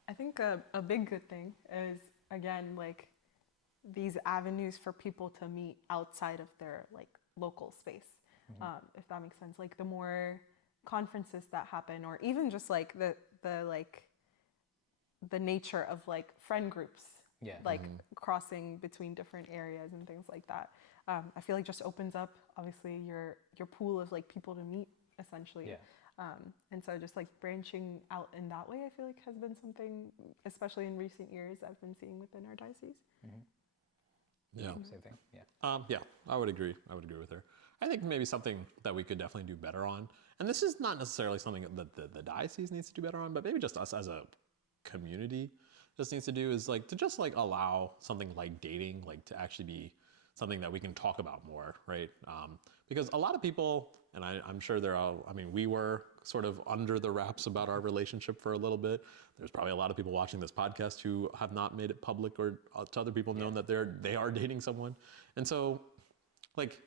I think a big good thing is, again, like these avenues for people to meet outside of their like local space, if that makes sense. Like the more conferences that happen, or even just like the nature of like friend groups, like crossing between different areas and things like that. I feel like just opens up obviously your pool of like people to meet essentially. And so just like branching out in that way, I feel like has been something, especially in recent years, I've been seeing within our diocese. Yeah. Same thing. Yeah. Yeah, I would agree. I would agree with her. I think maybe something that we could definitely do better on, and this is not necessarily something that the diocese needs to do better on, but maybe just us as a community just needs to do is like to just like allow something like dating like to actually be something that we can talk about more, right? Because a lot of people, and I'm sure there are, I mean, we were sort of under the wraps about our relationship for a little bit. There's probably a lot of people watching this podcast who have not made it public or to other people known that they are dating someone. And so like,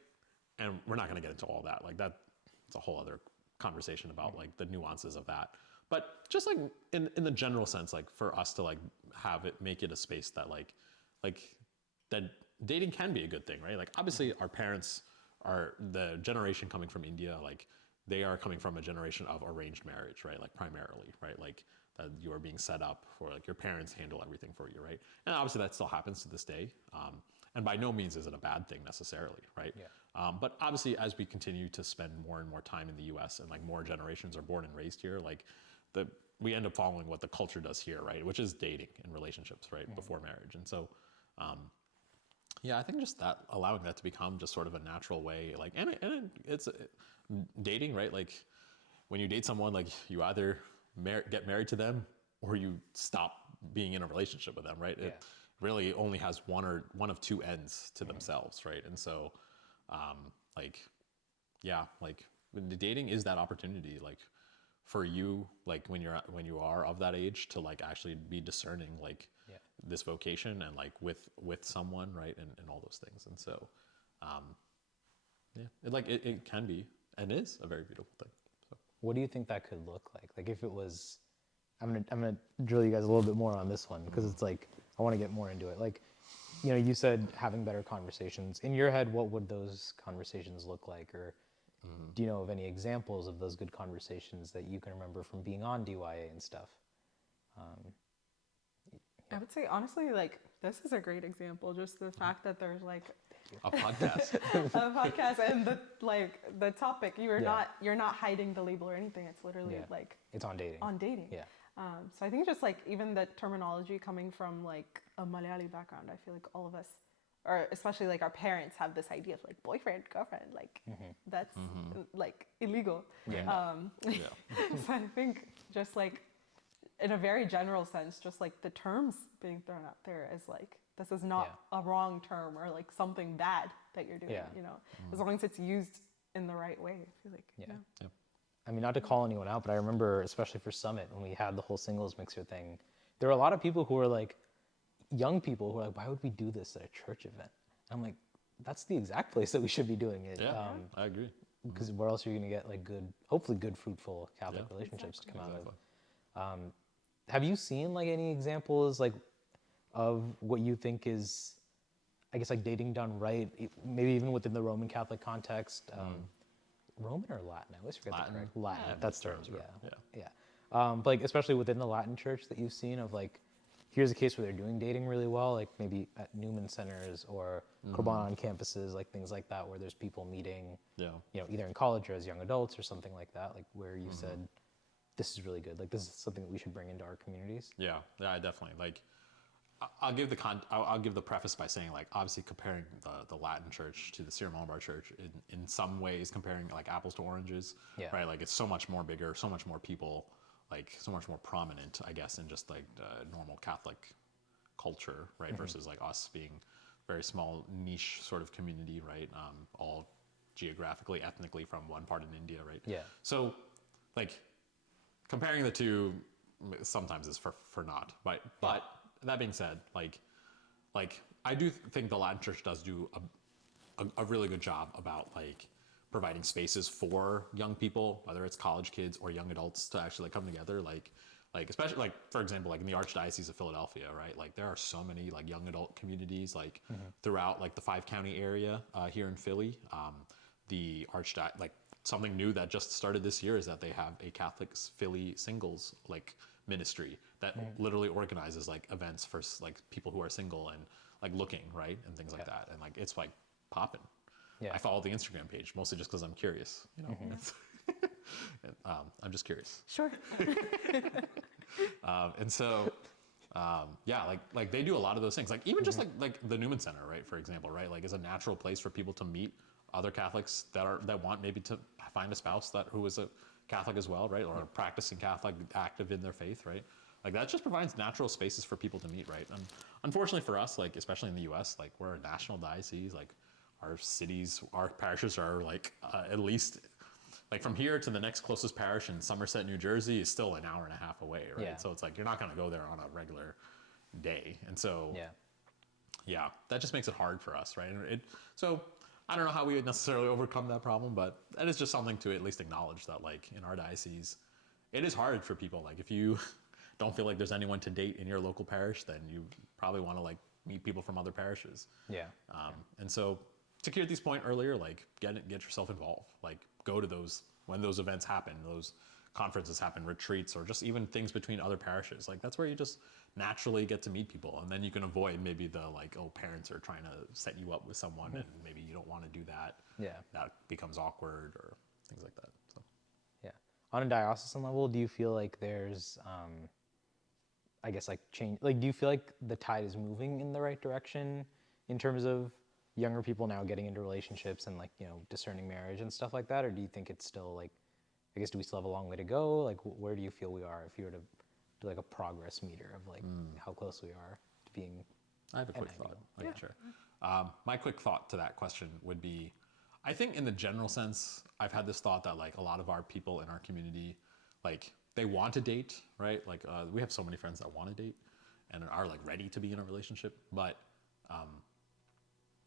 and we're not gonna get into all that. Like that, it's a whole other conversation about like the nuances of that. But just like in the general sense, like for us to like have it, make it a space that like that dating can be a good thing, right? Like obviously our parents are the generation coming from India, like they are coming from a generation of arranged marriage, right? Like primarily, right? Like that you are being set up for like your parents handle everything for you, right? And obviously that still happens to this day. And by no means is it a bad thing necessarily, right? But obviously as we continue to spend more and more time in the US and like more generations are born and raised here, like we end up following what the culture does here, right? Which is dating and relationships, right? Before marriage. And so, yeah, I think just that allowing that to become just sort of a natural way, like, and it's dating, right? Like when you date someone, like you either get married to them or you stop being in a relationship with them, right? It really only has one of two ends to themselves, right? And so, like, yeah, like the dating is that opportunity, like for you, like when you are of that age to like actually be discerning, like this vocation and like with someone, right? And all those things. And so, yeah, it can be and is a very beautiful thing. So. What do you think that could look like? Like if it was, I'm gonna drill you guys a little bit more on this one because it's like I want to get more into it. Like you said having better conversations. In your head, what would those conversations look like? Or do you know of any examples of those good conversations that you can remember from being on DYA and stuff? I would say honestly, like this is a great example. Just the fact that there's like A podcast. a podcast and the topic, you're Yeah. not hiding the label or anything. It's literally Yeah. like It's on dating. on dating. Yeah. So I think just like even the terminology coming from like a Malayali background, I feel like all of us, or especially like our parents, have this idea of like boyfriend, girlfriend, like that's like illegal. Yeah. Yeah. So I think just like in a very general sense, just like the terms being thrown out there as like this is not a wrong term or like something bad that you're doing. Yeah. You know, as long as it's used in the right way, I feel like. Yeah. Yeah. I mean, not to call anyone out, but I remember, especially for Summit, when we had the whole singles mixer thing, there were a lot of people who were like, young people who were like, why would we do this at a church event? And I'm like, that's the exact place that we should be doing it. Yeah, I agree. Because where else are you going to get like good, hopefully good, fruitful Catholic Yeah. relationships to come out Exactly. of? Have you seen like any examples like of what you think is, I guess, like dating done right, maybe even within the Roman Catholic context? Roman or Latin? I always forget Latin. the correct. Latin. Yeah, That's terms terms. are- Yeah. yeah. Yeah. But like especially within the Latin church that you've seen of like, here's a case where they're doing dating really well, like maybe at Newman centers or Korban on campuses, like things like that, where there's people meeting, Yeah. either in college or as young adults or something like that, like where you said, this is really good. Like this is something that we should bring into our communities. Yeah, I definitely like. I'll give I'll give the preface by saying like obviously comparing the Latin Church to the Syro Malabar Church in some ways comparing like apples to oranges, Yeah. right? Like it's so much more bigger, so much more people, like so much more prominent, I guess, in just like normal Catholic culture, right? Versus like us being very small niche sort of community, right? All geographically, ethnically from one part in India, right? Yeah. So, like comparing the two sometimes is for naught, but that being said, like I do think the Latin Church does do a really good job about like providing spaces for young people, whether it's college kids or young adults, to actually like come together. Like especially like for example, like in the Archdiocese of Philadelphia, right? Like there are so many like young adult communities like throughout like the 5-county area here in Philly. The like something new that just started this year is that they have a Catholic Philly singles like ministry that literally organizes like events for like people who are single and like looking, right, and things like that, and like it's like popping. Yeah. I follow the Instagram page mostly just because I'm curious, you know. I'm just curious, Sure. and so yeah, like they do a lot of those things, like even just like the Newman Center, right, for example, right, like is a natural place for people to meet other Catholics that want maybe to find a spouse who is a Catholic as well, right, or a practicing Catholic, active in their faith, right? Like that just provides natural spaces for people to meet, right? And unfortunately for us, like especially in the U.S., like we're a national diocese, like our cities, our parishes are like at least like from here to the next closest parish in Somerset, New Jersey, is still an hour and a half away, right? Yeah. So it's like you're not going to go there on a regular day, and so yeah, that just makes it hard for us, right? And so I don't know how we would necessarily overcome that problem, but that is just something to at least acknowledge that like in our diocese, it is hard for people. Like if you don't feel like there's anyone to date in your local parish, then you probably want to like meet people from other parishes. Yeah. And so to Keerthy's point earlier, like get yourself involved, like go to those, when those events happen, those conferences happen, retreats, or just even things between other parishes. Like that's where you just naturally get to meet people, and then you can avoid maybe the like, oh, parents are trying to set you up with someone and maybe you don't want to do that. Yeah. That becomes awkward or things like that. So Yeah. On a diocesan level, do you feel like there's, I guess, like change? Like, do you feel like the tide is moving in the right direction in terms of younger people now getting into relationships and like discerning marriage and stuff like that, or do you think it's still like, I guess, do we still have a long way to go? Like, where do you feel we are if you were to do like a progress meter of like how close we are to being? I have a quick thought. Yeah. Okay, sure. My quick thought to that question would be, I think in the general sense, I've had this thought that like a lot of our people in our community, like they want to date, right? Like we have so many friends that want to date and are like ready to be in a relationship, but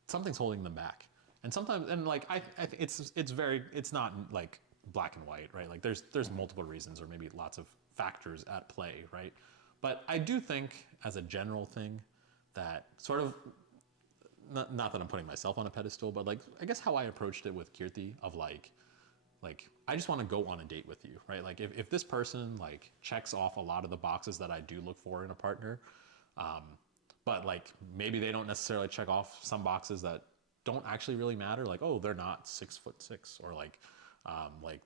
something's holding them back. And sometimes, and like I think it's not like black and white, right? Like there's multiple reasons or maybe lots of factors at play, right? But I do think as a general thing that sort of not that I'm putting myself on a pedestal, but like I guess how I approached it with Keerthy of like I just want to go on a date with you, right? Like if this person like checks off a lot of the boxes that I do look for in a partner, but like maybe they don't necessarily check off some boxes that don't actually really matter. Like, oh, they're not 6'6", or like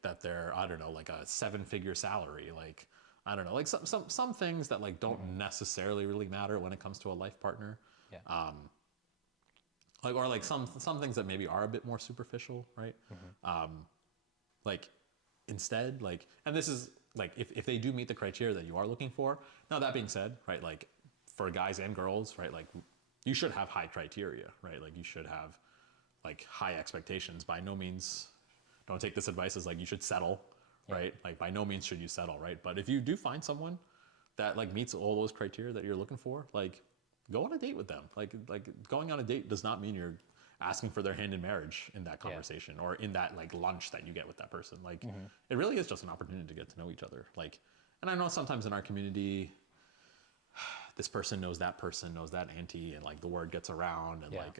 that they're, I don't know, like a 7-figure salary. Like, I don't know, like some things that like don't necessarily really matter when it comes to a life partner. Yeah. Like, or like some things that maybe are a bit more superficial, right? Like instead, like, and this is like, if they do meet the criteria that you are looking for. Now that being said, right, like for guys and girls, right, like you should have high criteria, right? Like you should have like high expectations. By no means, don't take this advice as like you should settle, right? Like by no means should you settle, right? But if you do find someone that like meets all those criteria that you're looking for, like go on a date with them. Like going on a date does not mean you're asking for their hand in marriage in that conversation or in that like lunch that you get with that person. Like it really is just an opportunity to get to know each other. Like, and I know sometimes in our community, this person knows that auntie, and like the word gets around, and like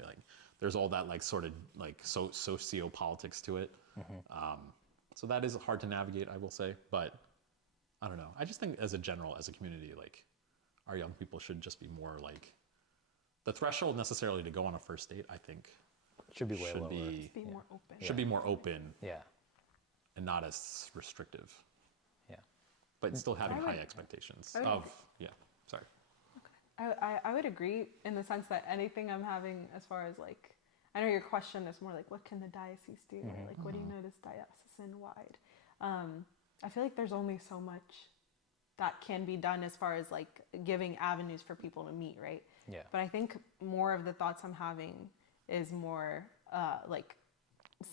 there's all that like sort of like socio-politics to it. So that is hard to navigate, I will say. But I don't know. I just think as a community, like our young people should just be more like, the threshold necessarily to go on a first date, I think Should be way lower. Just be more open. Should be more open Yeah. and not as restrictive. Yeah. But still having I would- high expectations I would of, sorry. I would agree in the sense that anything I'm having as far as like, I know your question is more like, what can the diocese do? Or like, what do you notice diocesan wide? I feel like there's only so much that can be done as far as like giving avenues for people to meet, right? Yeah. But I think more of the thoughts I'm having is more like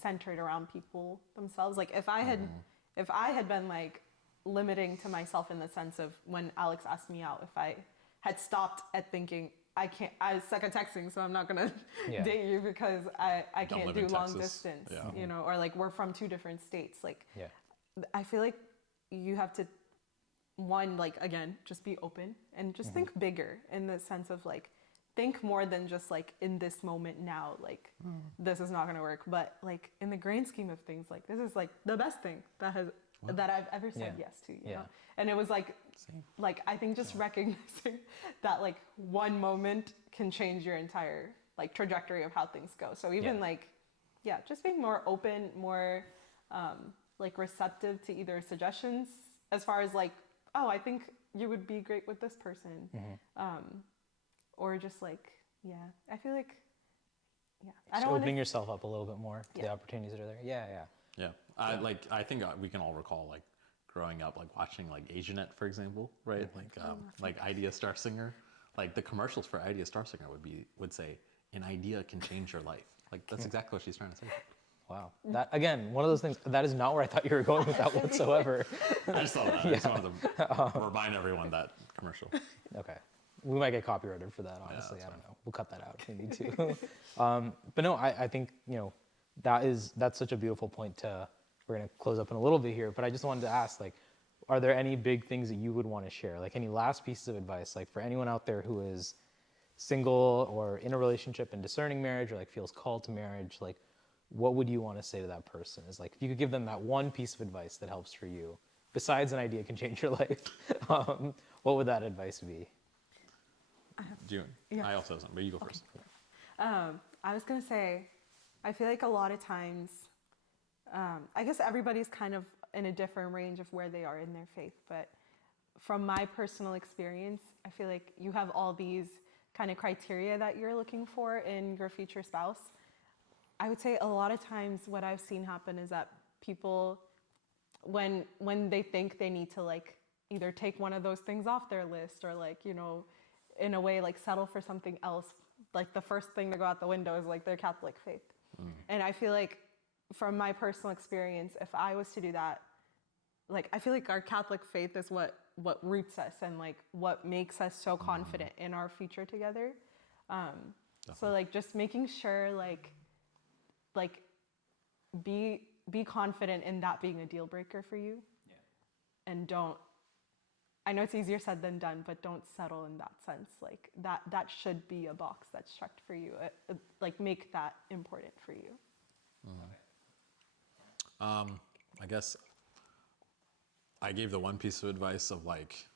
centered around people themselves. Like if I had been like limiting to myself in the sense of when Alex asked me out, if I had stopped at thinking I suck at texting, so I'm not gonna date you because I Don't can't live do in long Texas. distance, Yeah. you know, or like we're from 2 different states. Like Yeah. I feel like you have to, one, like again, just be open and just think bigger in the sense of like, think more than just like in this moment now, like this is not gonna work, but like in the grand scheme of things, like this is like the best thing that I've ever said yes to, you know? And it was like, I think just recognizing that like one moment can change your entire like trajectory of how things go. So even just being more open, more like receptive to either suggestions as far as like, oh, I think you would be great with this person. Or just like, I feel like, I Just don't opening wanna, yourself up a little bit more to the opportunities that are there. Yeah. Yeah. I think we can all recall like growing up, like watching like Asianet, for example, right? Like Idea Star Singer, like the commercials for Idea Star Singer would say, an idea can change your life. Like that's exactly what she's trying to say. Wow. That again, one of those things. That is not where I thought you were going with that whatsoever. I just thought that. I just wanted to remind everyone that commercial. Okay. We might get copyrighted for that, honestly. that's I don't know. We'll cut that out if we need to. But no, I think, that's such a beautiful point we're going to close up in a little bit here, but I just wanted to ask, like, are there any big things that you would want to share? Like any last pieces of advice, like for anyone out there who is single or in a relationship and discerning marriage, or like feels called to marriage, like what would you want to say to that person? Is like, if you could give them that one piece of advice that helps for you, besides an idea can change your life, what would that advice be? I also have something, but you go first. I was gonna say, I feel like a lot of times, I guess everybody's kind of in a different range of where they are in their faith, but from my personal experience, I feel like you have all these kind of criteria that you're looking for in your future spouse. I would say a lot of times what I've seen happen is that people, when they think they need to like either take one of those things off their list or like, in a way like settle for something else, like the first thing to go out the window is like their Catholic faith. And I feel like from my personal experience, if I was to do that, like I feel like our Catholic faith is what roots us and like what makes us so confident in our future together. So like just making sure like be confident in that being a deal breaker for you. And don't I know it's easier said than done, but don't settle in that sense. Like that should be a box that's checked for you. Like make that important for you. I guess I gave the one piece of advice of like,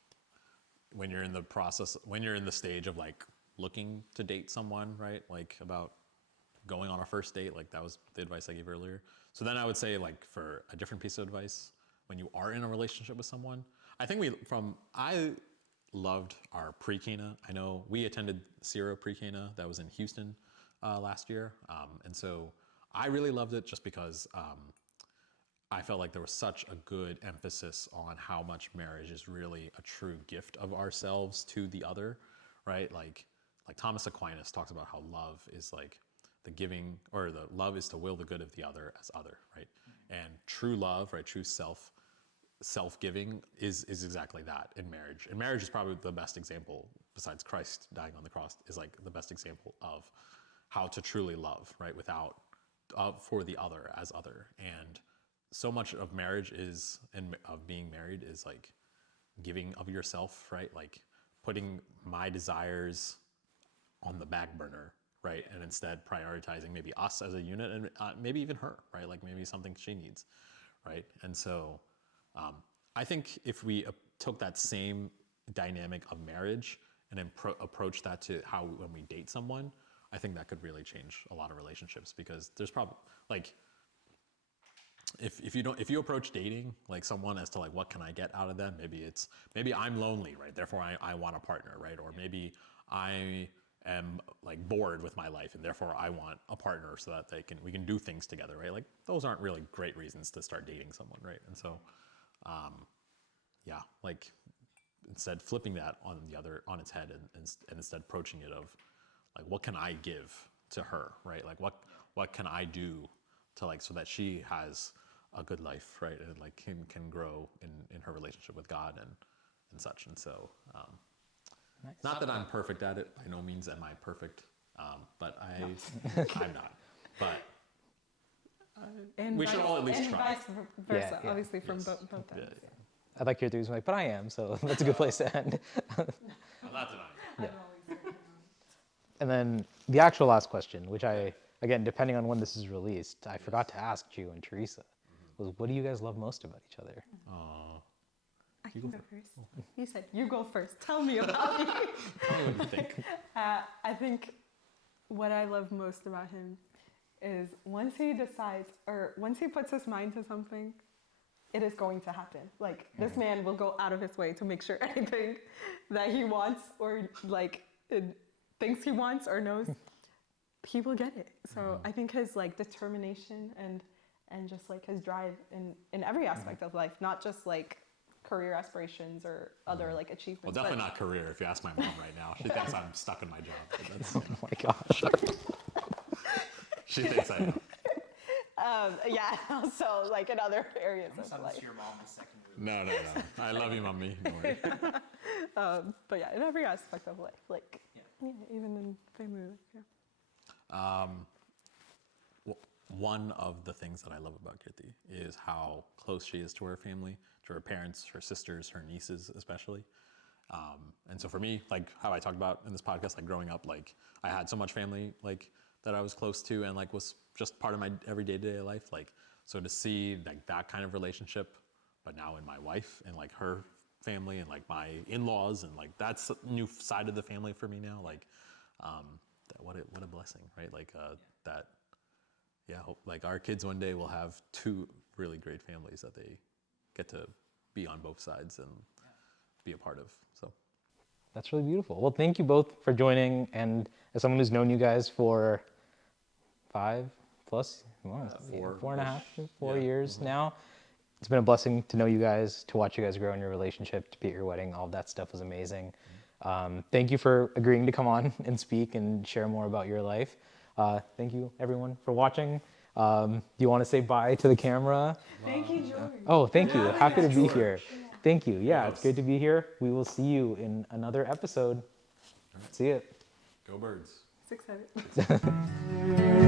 when you're in the stage of like looking to date someone, right? Like about going on a first date, like that was the advice I gave earlier. So then I would say like for a different piece of advice, when you are in a relationship with someone, I think I loved our pre-Cana. I know we attended Sierra pre-Cana that was in Houston last year. And so I really loved it just because I felt like there was such a good emphasis on how much marriage is really a true gift of ourselves to the other, right? Like Thomas Aquinas talks about how love is like the giving, or the love is to will the good of the other as other, right? And true love, right? True self-giving is exactly that in marriage. And marriage is probably the best example, besides Christ dying on the cross, is like the best example of how to truly love, right? Without, for the other as other. And so much of marriage of being married is like giving of yourself, right? Like putting my desires on the back burner, right? And instead prioritizing maybe us as a unit and maybe even her, right? Like maybe something she needs, right? And so I think if we took that same dynamic of marriage and approach that to how when we date someone, I think that could really change a lot of relationships, because there's probably like, if you approach dating like someone as to like what can I get out of them, maybe I'm lonely, right? Therefore I want a partner, right? Or maybe I am like bored with my life and therefore I want a partner so that we can do things together, right? Like those aren't really great reasons to start dating someone, right? And so like instead flipping that on its head and instead approaching it of like, what can I give to her, right? Like what can I do to like, so that she has a good life, right? And like can grow in her relationship with God and such. And so, Nice. Not that I'm perfect at it. By no means am I perfect, but I'm not. But we should all at least and try. vice versa, Yeah. obviously from Yes. both ends. Yeah. I'd like your theories, like, but I am, so that's a good place to end. I'm not denying. And then the actual last question, which again, depending on when this is released, I forgot to ask you and Teresa, was what do you guys love most about each other? I can go first. You said you go first. Tell me about me. Tell me what you think. I think what I love most about him is once he decides, or once he puts his mind to something, it is going to happen. Like this man will go out of his way to make sure anything that he wants or like thinks he wants or knows, he will get it. So I think his like determination and just like his drive in every aspect of life, not just like career aspirations or other like achievements. Well, definitely not career. If you ask my mom right now, she thinks I'm stuck in my job. But that's, Oh my gosh. she thinks I am. Yeah, also like in other areas of Send life. this to your mom the second we No. I love you, mommy. Don't worry. But yeah, in every aspect of life, like yeah, even in family life. Yeah. One of the things that I love about Keerthy is how close she is to her family, to her parents, her sisters, her nieces especially. And so for me, like how I talked about in this podcast, like growing up, like I had so much family like that I was close to and like was just part of my everyday day life. Like, so to see like that kind of relationship, but now in my wife and like her family and like my in-laws and like that's a new side of the family for me now. Like, what a blessing, right? Like that. Yeah, hope, like our kids one day will have two really great families that they get to be on both sides and be a part of. So That's really beautiful. Well, thank you both for joining. And as someone who's known you guys for 5+ four and a half, 4 years now, it's been a blessing to know you guys, to watch you guys grow in your relationship, to be at your wedding. All of that stuff was amazing. Thank you for agreeing to come on and speak and share more about your life. Thank you, everyone, for watching. Do you want to say bye to the camera? Thank you, George. Oh, thank you. Happy to be George. here. Thank you. Yeah, it's good to be here. We will see you in another episode. See it. go birds. It's exciting.